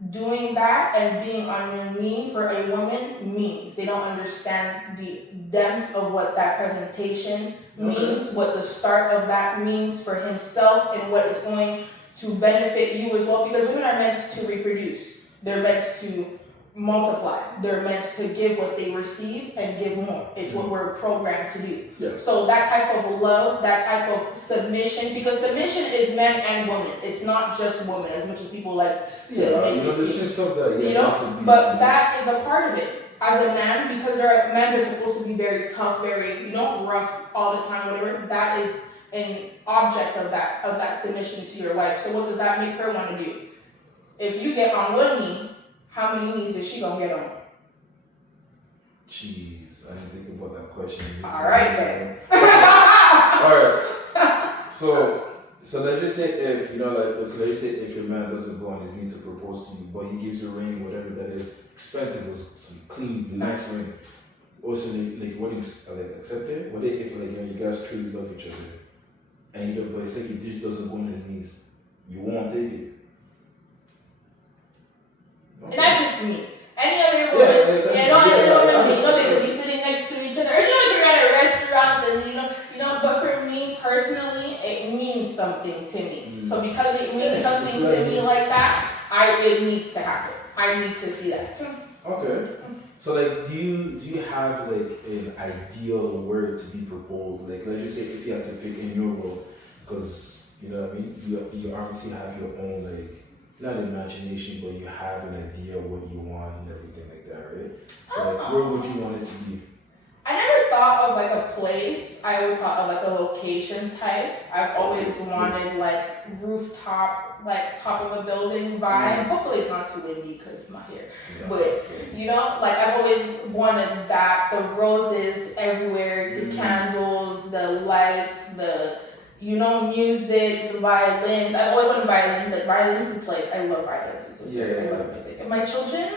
doing that and being on your knee for a woman means. They don't understand the depth of what that presentation means, what the start of that means for himself, and what it's going to benefit you as well, because women are meant to reproduce. They're meant to multiply. They're meant to give what they receive and give more. It's what we're programmed to do. Yeah. So that type of love, that type of submission, because submission is man and woman. It's not just woman, as much as people like to make it seem. Stuff that, You know, but that is a part of it. As a man, because men are supposed to be very tough, very, rough all the time, whatever. That is an object of that submission to your wife. So what does that make her want to do? If you get on one knee, how many knees is she gonna get on? Jeez, I didn't think about that question. All right then. All right. So let's just say if let's just say if your man doesn't go on his knee to propose to you, but he gives you a ring, whatever that is, expensive, was clean, nice ring. Also, like, what do you accept it? What if you guys truly love each other, and but it's like he just doesn't go on his knees, you won't take it. And not just me. Any other woman, they could be sitting next to each other. Or if you're at a restaurant, and but for me personally, it means something to me. So because it means something to me like that, it needs to happen. I need to see that. Okay. So do you have an ideal word to be proposed? Let's just say if you had to pick in your world, because you know what I mean, you obviously have your own not imagination, but you have an idea of what you want and everything like that, right? So where would you want it to be? I never thought of a place. I always thought of a location type. I've always wanted rooftop, top of a building vibe. Hopefully it's not too windy because my hair. But I've always wanted that. The roses everywhere, the candles, the lights, the music, the violins. I've always wanted violins. Violins is I love violins. I love music. And my children,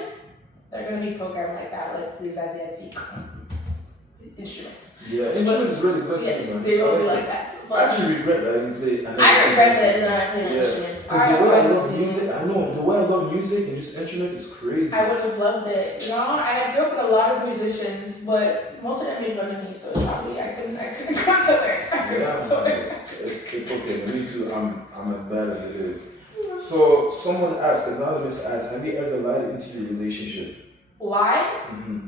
they're gonna be programmed like that, these Asiatic instruments. Yeah, instruments is really good. Yes, they're gonna be like that. I actually regret that I didn't play. I regret that I didn't play instruments. Because the way I love music, I know the way I love music and just instruments is crazy. I would have loved it, and I grew up with a lot of musicians, but most of them made fun of me, so probably I couldn't come to learn. It's okay. Me too. I'm as bad as it is. So someone asked, anonymous asked, have you ever lied into your relationship? Lied? Mm-hmm.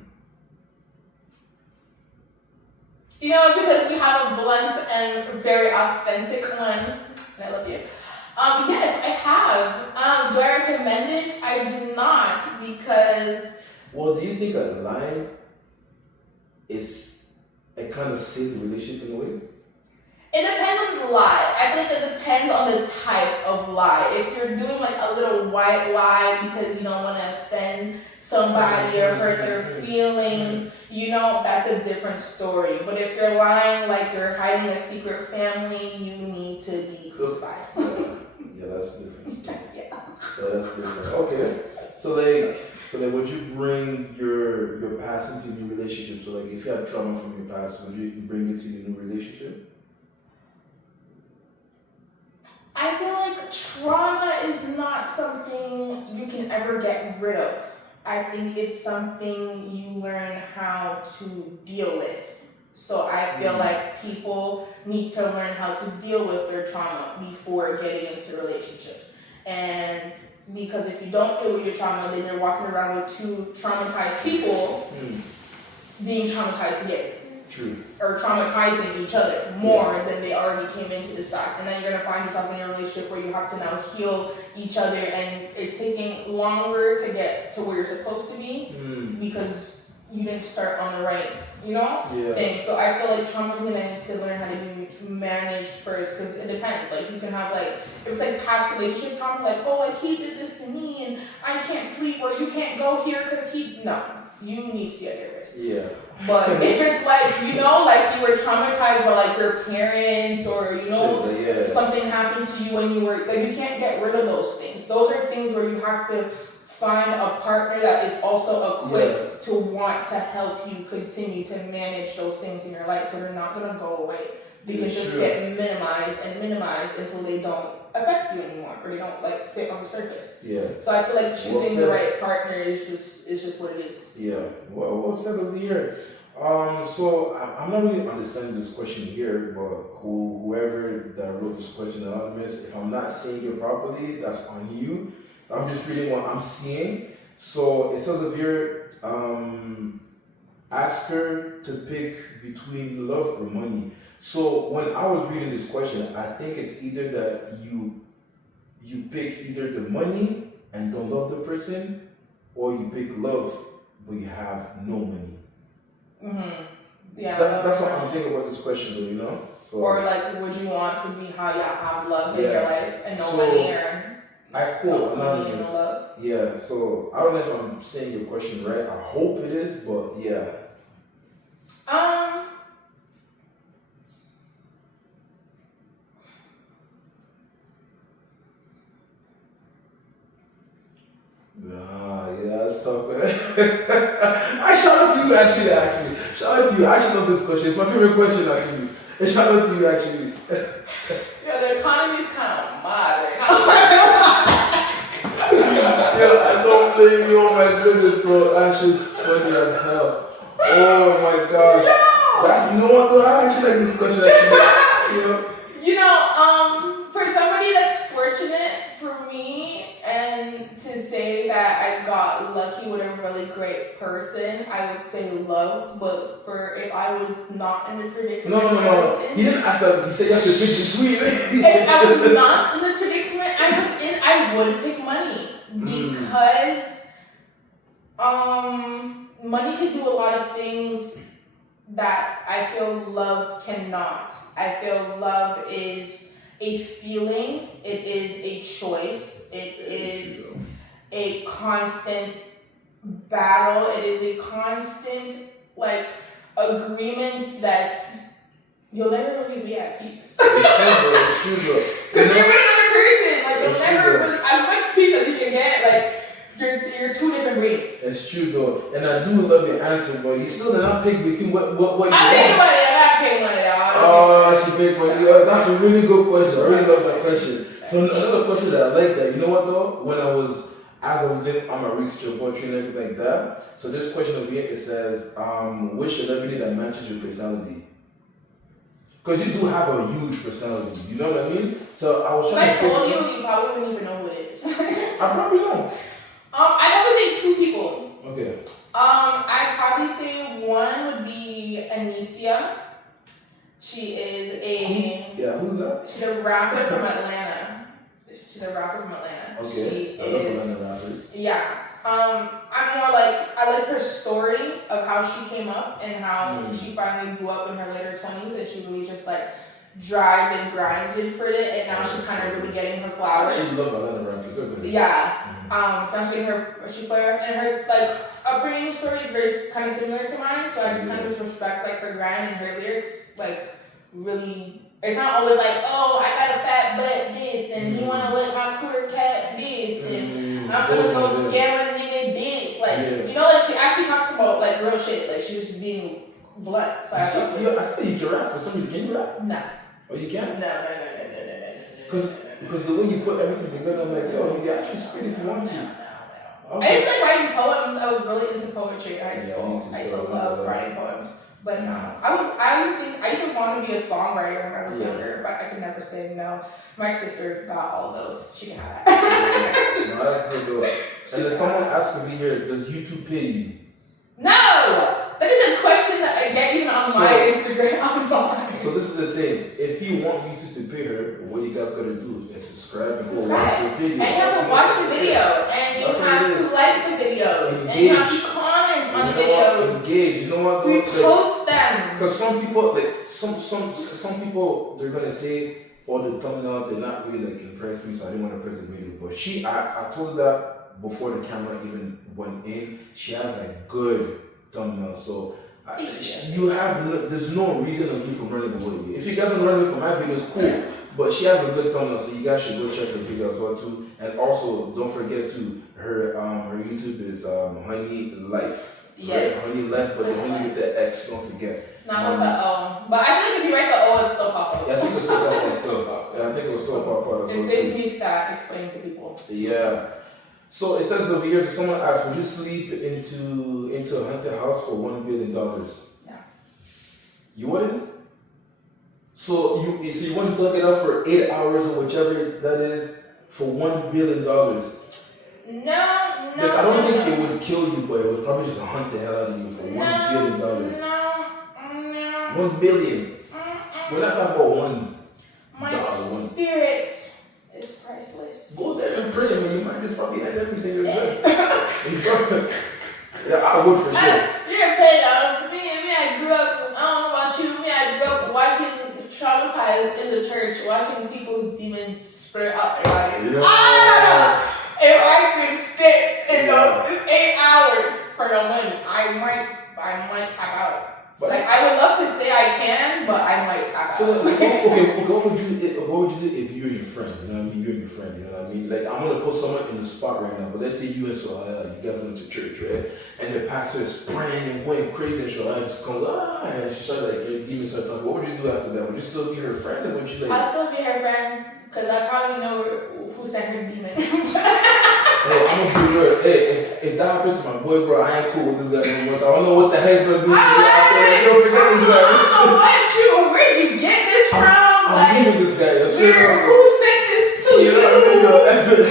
Because we have a blunt and very authentic one, and I love you. Yes, I have. Do I recommend it? I do not, because... Well, do you think a lie it kind of saves the relationship in a way? It depends on the lie. I think it depends on the type of lie. If you're doing a little white lie because you don't want to offend somebody or hurt their feelings, that's a different story. But if you're lying like you're hiding a secret family, you need to be crucified. Yeah, that's different. Yeah. That's different. Okay. So would you bring your past into your new relationship? So if you had trauma from your past, would you bring it to your new relationship? I feel like trauma is not something you can ever get rid of. I think it's something you learn how to deal with. So I feel like people need to learn how to deal with their trauma before getting into relationships. And because if you don't deal with your trauma, then you're walking around with two traumatized people being traumatized together. True. Or traumatizing each other more than they already came into this fact. And then you're going to find yourself in a relationship where you have to now heal each other, and it's taking longer to get to where you're supposed to be because you didn't start on the right, thing. So I feel like trauma is something that needs to learn how to be managed first, because it depends. You can have if it's past relationship trauma, he did this to me and I can't sleep, or you can't go here because you need to see a therapist. Yeah. But if it's you were traumatized by your parents, or something happened to you when you were you can't get rid of those things. Those are things where you have to find a partner that is also equipped to want to help you continue to manage those things in your life, because they're not going to go away. They can just get minimized until they don't affect you anymore, or they don't sit on the surface. Yeah. So I feel like choosing the right partner is just what it is. Yeah. Well said over here. So I'm not really understanding this question here, but whoever that wrote this question, anonymous, if I'm not saying it properly, that's on you. I'm just reading what I'm seeing. So it says if you're ask her to pick between love or money. So when I was reading this question, I think it's either that you pick either the money and don't love the person, or you pick love but you have no money. Mm-hmm. Yeah. That's what I'm thinking about this question, though. You know. So. Or like, would you want to be how y'all have love in your life and no So, money or no money and no love? Yeah. So I don't know if I'm saying your question right. I hope it is, but yeah. Yeah, that's tough, man. I shout out to you, actually. Shout out to you. I actually love this question. It's my favorite question, actually. And shout out to you, actually. Yeah, the economy's kind of mad. Yo, I don't blame you. Oh my goodness, bro. That shit's funny as hell. Oh my gosh. That's, you know what, though? I actually like this question, actually. For somebody that's fortunate, for me, and to say that I got lucky with a really great person, I would say love. But for if I was not in the predicament, No. He didn't ask that. He said you have to pick between. If I was not in the predicament I was in, I would pick money because money can do a lot of things that I feel love cannot. I feel love is a feeling, it is a choice, it is a constant battle, it is a constant agreement that you'll never really be at peace. It's true, bro. Because you're with another person, you'll never really, as much peace as you can get, you're two different breeds. It's true, though, and I do love your answer, but you still did not pick between what you want. I'm paying money, Oh, she picked money. That's a really good question. I really love that question. So another question that I like that, you know what though? When I was doing my research of poetry and everything like that, so this question over here, it says, which celebrity that matches your personality? Because you do have a huge personality, you know what I mean? So I was trying to If I told you, you probably wouldn't even know who it is. I probably don't. I'd probably say two people. Okay. I'd probably say one would be Anicia. She is who's that? She's a rapper from Atlanta. Okay. She I love is. Atlanta rappers. Yeah. I'm more I like her story of how she came up and how she finally blew up in her later 20s and she really just drived and grinded for it and now she's kind of really getting her flowers. She love Atlanta rappers. They're good. Yeah. Now she's getting she flowers and her upbringing story is very kind of similar to mine, so I just kind of just respect her grind and her lyrics really. It's not always oh, I got a fat butt this and you wanna let my quarter cap this and I'm gonna go scam a nigga this she actually talks about real shit, she was being blunt. So I feel you can rap for some reason. Can you rap? No. Oh, you can't? No. Because the way you put everything together, I'm yo, you can actually spit if you want to. No. I used to writing poems. I was really into poetry in high school. I used to love writing poems. But no, I used to want to be a songwriter when I was younger, but I could never say no. My sister got all of those. She can have that. No, that's good though. And then someone asked over here, does YouTube pay you? No! That is a question that I get even on my Instagram. I'm sorry. So this is the thing. If you want YouTube to pay her, what you guys gotta do is subscribe and go watch your video. And you have to watch the video. And you have to like the videos. And you have to comment on the videos. Engage. You know what? Repost them. Because some people, some people, they're gonna say, the thumbnail, they're not really impressed me, so I didn't want to press the video. But I told her before the camera even went in, she has a good thumbnail. So there's no reason of you from running away. If you guys want to run away from my videos, cool. But she has a good thumbnail, so you guys should go check her video as well too. And also, don't forget her YouTube is Honey Life. Yes. Right? Honey Life, but the honey with the X, don't forget. Not with the O. But I feel if you write the O, it's still pop up. Yeah, I think it's still pop up. It still pops up. Yeah, I think it was still pop up. It saves me explaining to people. Yeah. So it says over here, so someone asked, would you sleep into a haunted house for $1 billion? No. You wouldn't? So you wouldn't thug it out for 8 hours or whichever that is for $1 billion. No. Like, I don't think it would kill you, but it would probably just hunt the hell out of you for $1 billion. No. $1 billion. We're not talking about one. My spirit is priceless. Go there and pray, man. You might just probably have everything you're good. Yeah, I would for sure. You're playing. Me, I grew up. I don't know about you. I grew up watching traumatized in the church, watching people's demons spread out their bodies. Yeah. If I could stick in those 8 hours for no money, I might tap out. But like, I would love to say I can, but I might tap out. So, okay, what would you do if you and your friend, you know what I mean? You and your friend, you know what I mean? Like, I'm going to put someone in the spot right now, but let's say you and Soraya, you guys went to church, right? And the pastor is praying and going crazy, and Soraya just comes, and she starts, like, demons start talking. What would you do after that? Would you still be her friend, or would you, like... I'd still be her friend, because I probably know who sent her demon. Hey, I'm gonna be real. Hey, if that happened to my boy, bro, I ain't cool with this guy anymore. I don't know what the heck's gonna do to me after that. Don't forget this guy. Where'd you get this from? I'm leaving this guy. Who sent this to you?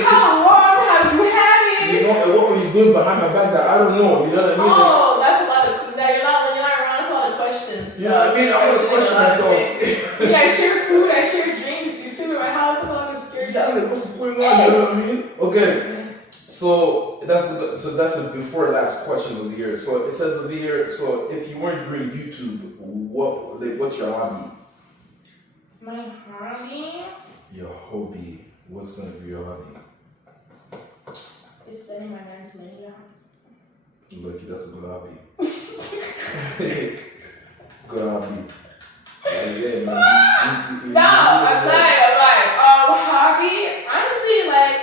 How long have you had it? You know, and what were you doing behind my back that I don't know? You know what I mean? Oh, that's a lot of. You're not around. That's a lot of questions. You know what I mean? I'm gonna question myself. Yeah, I share food. I share drinks. You sleep in my house. That's all I'm scared. Yeah, like, what's going on? You know what I mean? Okay. So that's the before last question over here. So it says over here. So if you weren't doing YouTube, what's your hobby? My hobby? Your hobby. What's gonna be your hobby? Is spending my man's money out. Lucky, that's a good hobby. Good hobby. Yeah, man. No, I'm lying. Hobby? Honestly, like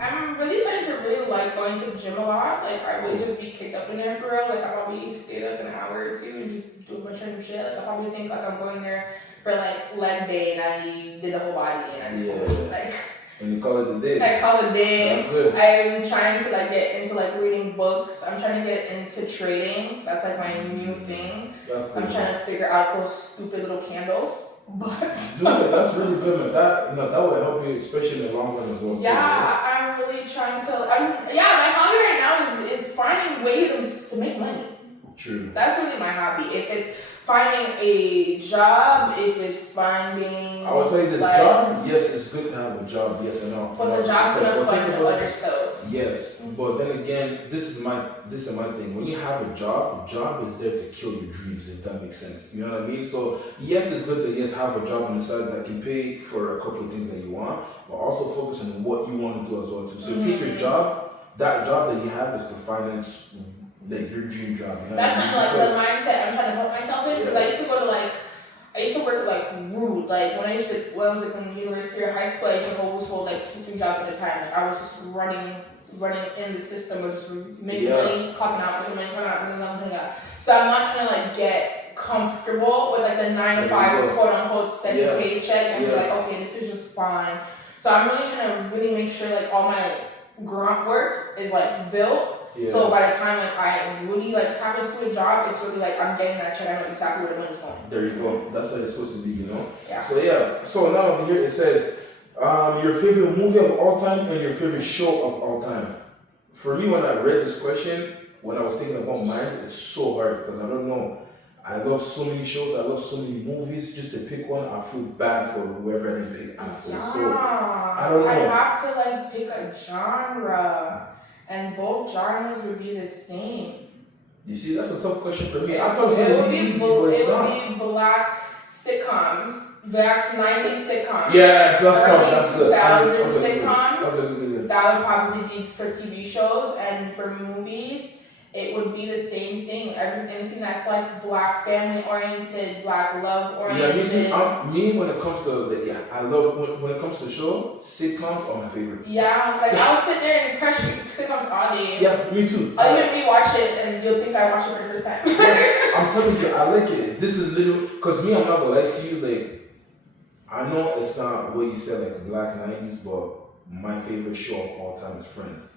I'm really starting to really like going to the gym a lot. Like, I really just be kicked up in there for real. Like, I probably stayed up an hour or two and just do a bunch of shit. Like, I probably think like I'm going there for like leg day and I did the whole body and I just like. And you call it a day. I call it a day. That's good. I'm trying to like get into like reading books. I'm trying to get into trading. That's like my new thing. That's good. I'm trying to figure out those stupid little candles. But dude, that's really good, man. That will help you, especially in the long run as well. Yeah, I'm really trying to. My hobby right now is finding ways to make money. True. That's really my hobby. If it's finding a job, if it's finding. I will tell you this job. Yes, it's good to have a job. Yes, I know. But the job's gonna fund the other stuff. Yes, but then again, this is my thing. When you have a job is there to kill your dreams, if that makes sense. You know what I mean? So yes, it's good to have a job on the side that can pay for a couple of things that you want, but also focus on what you want to do as well too. So take your job. That job that you have is to finance like your dream job. You know That's kind of like the mindset I'm trying to put myself in, because I used to work like rude. Like when I was in university or high school, I used to hold like 2-3 jobs at a time. Like I was just running in the system, or just making money, clocking out, making money. So I'm not trying to like get comfortable with like the 9 to 5 quote unquote steady paycheck and be like, okay, this is just fine. So I'm really trying to make sure like all my grunt work is like built. Yeah. So by the time like I really like tap into a job, it's really like I'm getting that check. I know exactly where the money's going. There you go. That's how it's supposed to be, you know. Yeah. So now over here it says your favorite movie of all time and your favorite show of all time. For me, when I read this question, when I was thinking about mine, it's so hard because I don't know. I love so many shows. I love so many movies. Just to pick one, I feel bad for whoever I didn't pick after. Yeah. So I don't know. I have to like pick a genre. And both genres would be the same. You see, that's a tough question for me. I It thought it would be easy, but it's not. It would be black sitcoms, back 90s sitcoms. Yes, that's good. 2000 sitcoms. Okay. That would probably be for TV shows, and for movies, it would be the same thing. Anything that's like black family oriented, black love oriented. Yeah, me when it comes to I love when it comes to show, sitcoms are my favorite. Yeah, like I'll sit there and crush sitcoms all day. Yeah, me too. I'll even rewatch it and you'll think I watched it for the first time. I'm telling you, I like it. This is literally because me, I'm not gonna lie to you. Like, I know it's not what you said, like the black 90s, but my favorite show of all time is Friends.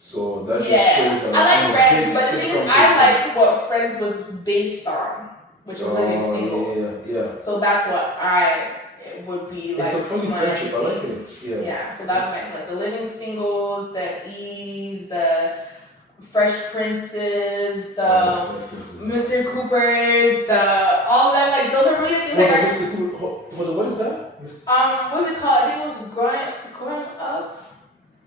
So that just shows that I like Friends, but the thing is, I like what Friends was based on. which is living single. Yeah. So that's what it would be like. It's a funny friendship. I like it. Yeah. Yeah. So that's like the living singles, the Eves, the Fresh Princes, the Mr. Coopers, the all that. Like those are really things. Mr. Cooper. What is that? What's it called? I think it was growing up.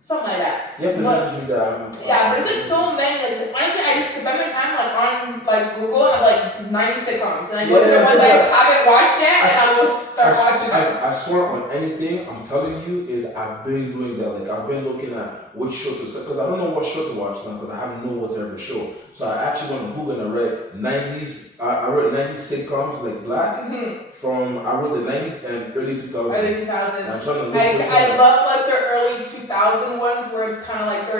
Something like that. You have to message me that. Yeah, but it's like so many. Like honestly, I just spend my time like on like Google and like 90 sitcoms, and I go to the ones I haven't watched yet, and I will start watching them. I swear on anything I'm telling you is I've been doing that. Like I've been looking at which show to because I don't know what show to watch now because I haven't known what's every show. So I actually went on Google and I read 90s. I read 90s sitcoms like Black. I wrote the 90s and early 2000s. Early 2000s. I'm trying to look I love like the early 2000 ones where it's kind of like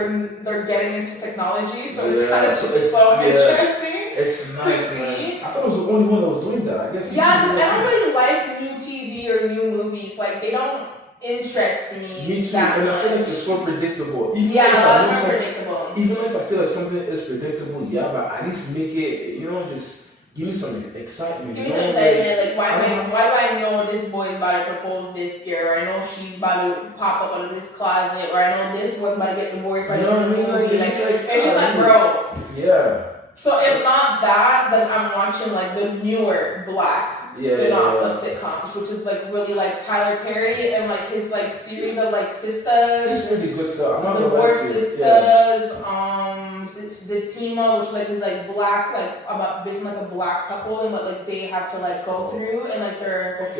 they're getting into technology, so it's kind of just so interesting. It's nice, man. I thought it was the only one that was doing that. I guess. Yeah, because I don't really like new TV or new movies. Like they don't interest me. Me too, and I feel like it's so predictable. Even predictable. Even if I feel like something is predictable, but at least make it, just. Give me some excitement. Give me some excitement. Like, why do I know this boy's about to propose this year? Or I know she's about to pop up out of this closet. Or I know this one's about to get divorced by the movie. It's just like, bro. Yeah. So if not that, then I'm watching like the newer Black spin-offs of sitcoms, which is like really like Tyler Perry and like his like series of like sisters. It's really good stuff. I'm not Divorced sisters. Zatima, which is like his like Black about based on like a Black couple and what like they have to like go through and like their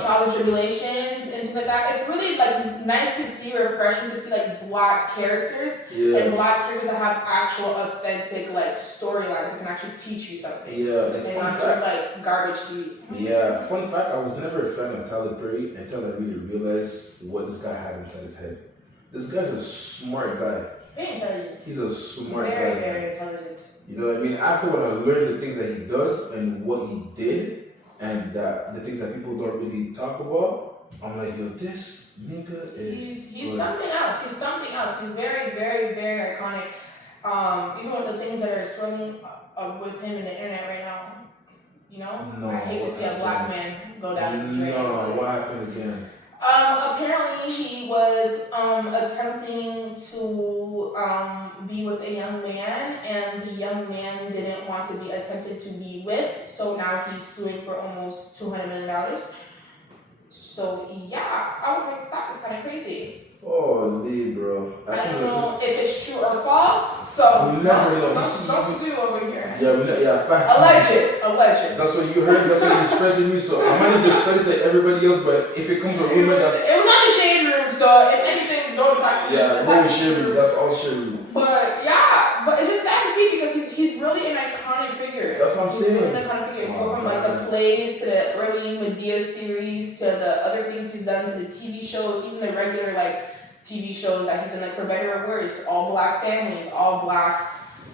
trials and tribulations and things like that. It's really like nice to see, refreshing to see like Black characters and Black characters that have actual authentic like storylines that can actually teach you something. Yeah, and not just like garbage to eat. Yeah, fun fact, I was never a fan of Tyler Perry until I really realized what this guy has inside his head. This guy's a smart guy. Very intelligent. He's a smart guy. Very intelligent. You know what I mean? After when I learned the things that he does and what he did and the things that people don't really talk about, I'm like, yo, this nigga is He's something else. He's something else. He's very, very, very iconic. Even with the things that are swirling with him in the internet right now, I hate to see a Black man go down the drain. No, what happened again? Apparently he was attempting to be with a young man, and the young man didn't want to be attempted to be with, so now he's suing for almost $200 million. So yeah, I was like, that is kind of crazy. Holy, bro. I don't know if it's true or false, so don't sue over here. Facts. Alleged. That's what you heard, that's what you spread to me, so I might have just spread it to everybody else, but if it comes to a rumor, It was not the shade room, so if anything, don't attack me. Yeah, shade room, that's all shade room. But it's just sad to see because he's really an iconic figure. That's what I'm saying. He's really an iconic figure. Go from like the plays to the early Medea series to the other things he's done to the TV shows, even the regular like TV shows that he's in, like for better or worse, all Black families, all Black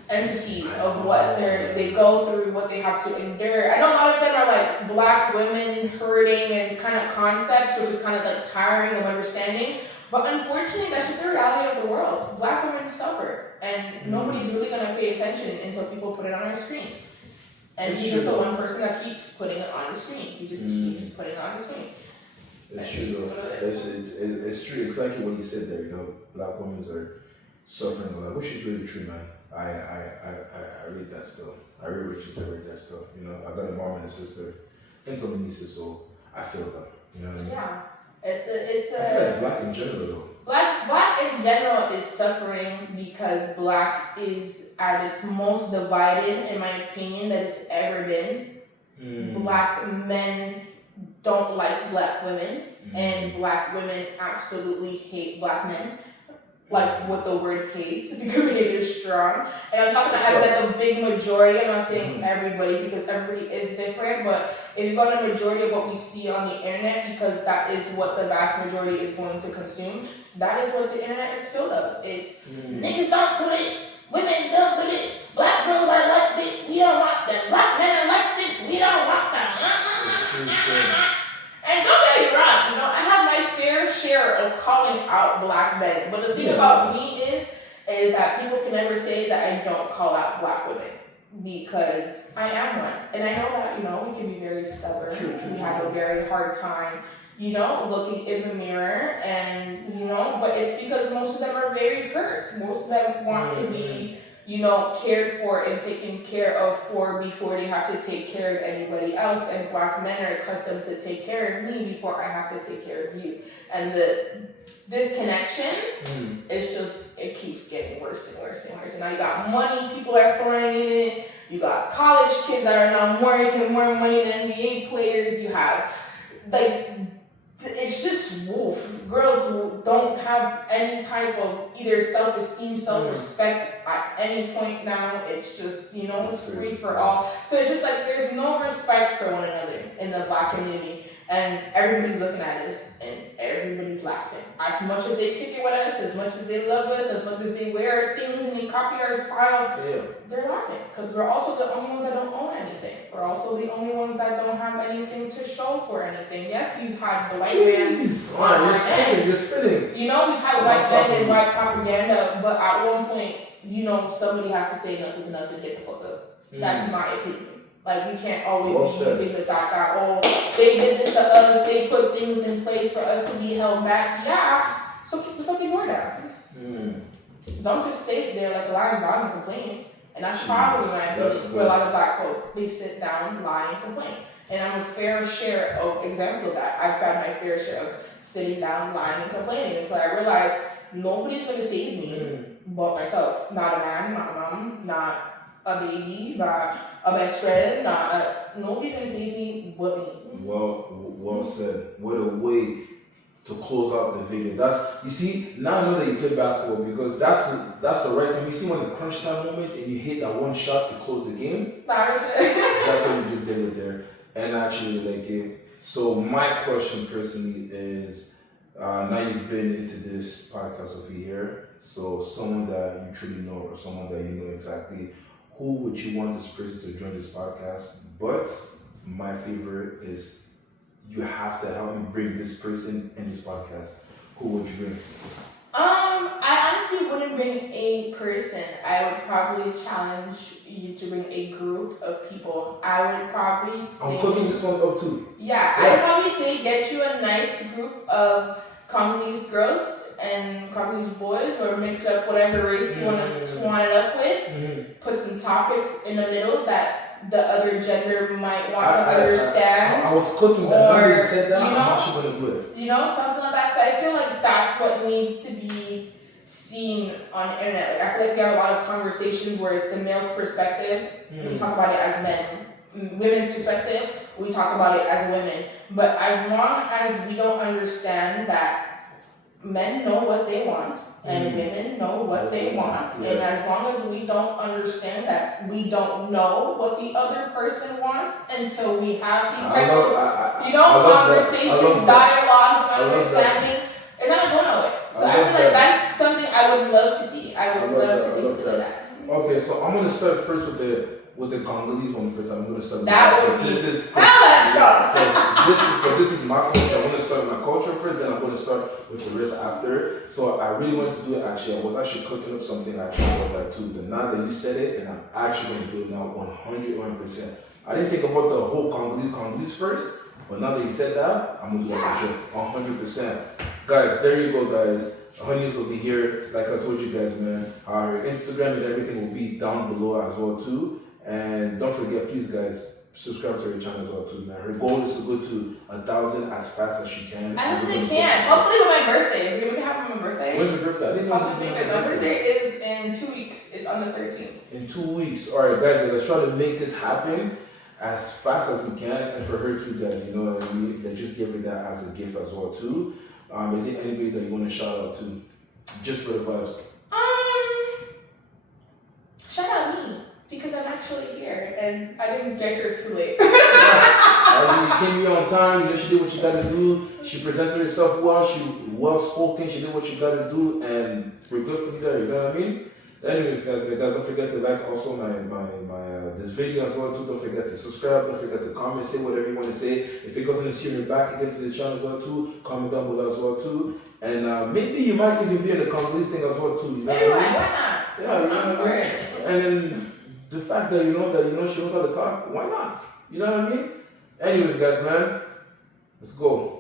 entities of what they go through, what they have to endure. I know a lot of them are like Black women hurting and kind of concepts, which is kind of like tiring of understanding. But unfortunately, that's just the reality of the world. Black women suffer, and nobody's really going to pay attention until people put it on our screens. And he's just the one person that keeps putting it on the screen. He just keeps putting it on the screen. It's true though. It's true. Exactly what he said there. Black women are suffering a lot, which is really true, man. I read that still. I read what you said right there still. I got a mom and a sister, and some nieces, so I feel them. You know what I mean? Yeah. I feel like Black in general though. Black in general is suffering because Black is at its most divided, in my opinion, that it's ever been. Black men don't like Black women, and Black women absolutely hate Black men. Like with the word hate, because hate is strong. And I'm talking as like a big majority. I'm not saying everybody, because everybody is different, but if you go to the majority of what we see on the internet, because that is what the vast majority is going to consume, that is what the internet is filled of. It's niggas don't do this, women don't do this, Black girls are like this, we don't want that, Black men are like this, we don't want that. And don't get me wrong, I have my fair share of calling out Black men. But the thing about me is that people can never say that I don't call out Black women. because I am one. And I know that, we can be very stubborn. We have a very hard time, looking in the mirror and, but it's because most of them are very hurt. Most of them want to be, cared for and taken care of before they have to take care of anybody else. And Black men are accustomed to take care of me before I have to take care of you. And the disconnection is just, it keeps getting worse and worse and worse. And now you got money, people are throwing in it. You got college kids that are now making more money than NBA players. You have, it's just wolf. Girls don't have any type of either self-esteem, self-respect at any point now. It's just, it's free for all. So it's just like there's no respect for one another in the Black community. And everybody's looking at us and everybody's laughing. As much as they kick it with us, as much as they love us, as much as they wear things and they copy our style, they're laughing. Because we're also the only ones that don't own anything. We're also the only ones that don't have anything to show for anything. Yes, we've had the white man on our ends. You're spinning. We've had the white man and white propaganda, but at one point, somebody has to say enough is enough and get the fuck up. That's my opinion. We can't always be using the fact that, they did this to us, they put things in place for us to be held back. Yeah, so keep the fucking door down. Don't just sit there like lying down and complain. And that's probably why where a lot of Black folk, they sit down, lie, and complain. And I'm a fair share of example of that. I've got my fair share of sitting down, lying, and complaining. And so I realized nobody's going to save me but myself. Not a man, not a mom, not a baby, not a best friend, nobody's going to save me but me. Well said. What a way to close out the video. You see, now I know that you play basketball because that's the right time. You see when the crunch time moment and you hit that one shot to close the game? That's what you just did it there. And I actually like it. So my question personally is, now you've been into this podcast over here, so someone that you truly know or someone that you know exactly, who would you want this person to join this podcast? But my favorite is you have to help me bring this person in this podcast. Who would you bring? I honestly wouldn't bring a person. I would probably challenge you to bring a group of people. I would probably say... I'm cooking this one up too. Yeah, I would probably say get you a nice group of Congolese girls and Congolese boys, or mix up whatever race you want to swan it up with. Put some topics in the middle that the other gender might want to understand. I was cooking that. Now you said that, I'm actually going to do it. Something like that. So I feel like that's what needs to be seen on the internet. I feel like we have a lot of conversations where it's the male's perspective. We talk about it as men. Women's perspective, we talk about it as women. But as long as we don't understand that men know what they want and women know what they want, and as long as we don't understand that we don't know what the other person wants until we have these type of conversations, dialogues, understanding, it's not going nowhere. So I feel like that's something I would love to see. I would love to see something like that. Okay, so I'm gonna start first with the Congolese one first. I'm gonna start with that. Would be this is my culture. I'm gonna start with my culture first, then I'm gonna start with the rest after. So I really wanted to do it actually. I was actually cooking up something actually about that too. Then now that you said it, and I'm actually gonna do it now 100%. I didn't think about the whole Congolese first, but now that you said that, I'm gonna do that for sure. 100%. Guys, there you go, guys. Honey's will be here. Like I told you guys, man, our Instagram and everything will be down below as well too. And don't forget, please, guys, subscribe to her channel as well too, man. Her goal is to go to 1,000 as fast as she can. I don't think I can. Hopefully with my birthday. Do we have my birthday? When's your birthday? I didn't know. My birthday is in 2 weeks. It's on the 13th. In 2 weeks. All right, guys, let's try to make this happen as fast as we can. And for her too, guys, you know what I mean? They just give her that as a gift as well too. Is there anybody that you want to shout out to? Just for the vibes. Shout out me. Because I'm actually here and I didn't get here too late. You came here on time, she did what she got to do. She presented herself well, she well spoken, she did what she got to do, and we're good from there, you know what I mean? Anyways, guys, don't forget to like also my this video as well too. Don't forget to subscribe, don't forget to comment, say whatever you want to say. If it goes on the series back again to the channel as well too, comment down below as well too. And maybe you might even be in the Congolese thing as well too. You know maybe why not? Yeah, you know. And then the fact that you know she knows how to talk, why not? You know what I mean? Anyways, guys, man, let's go.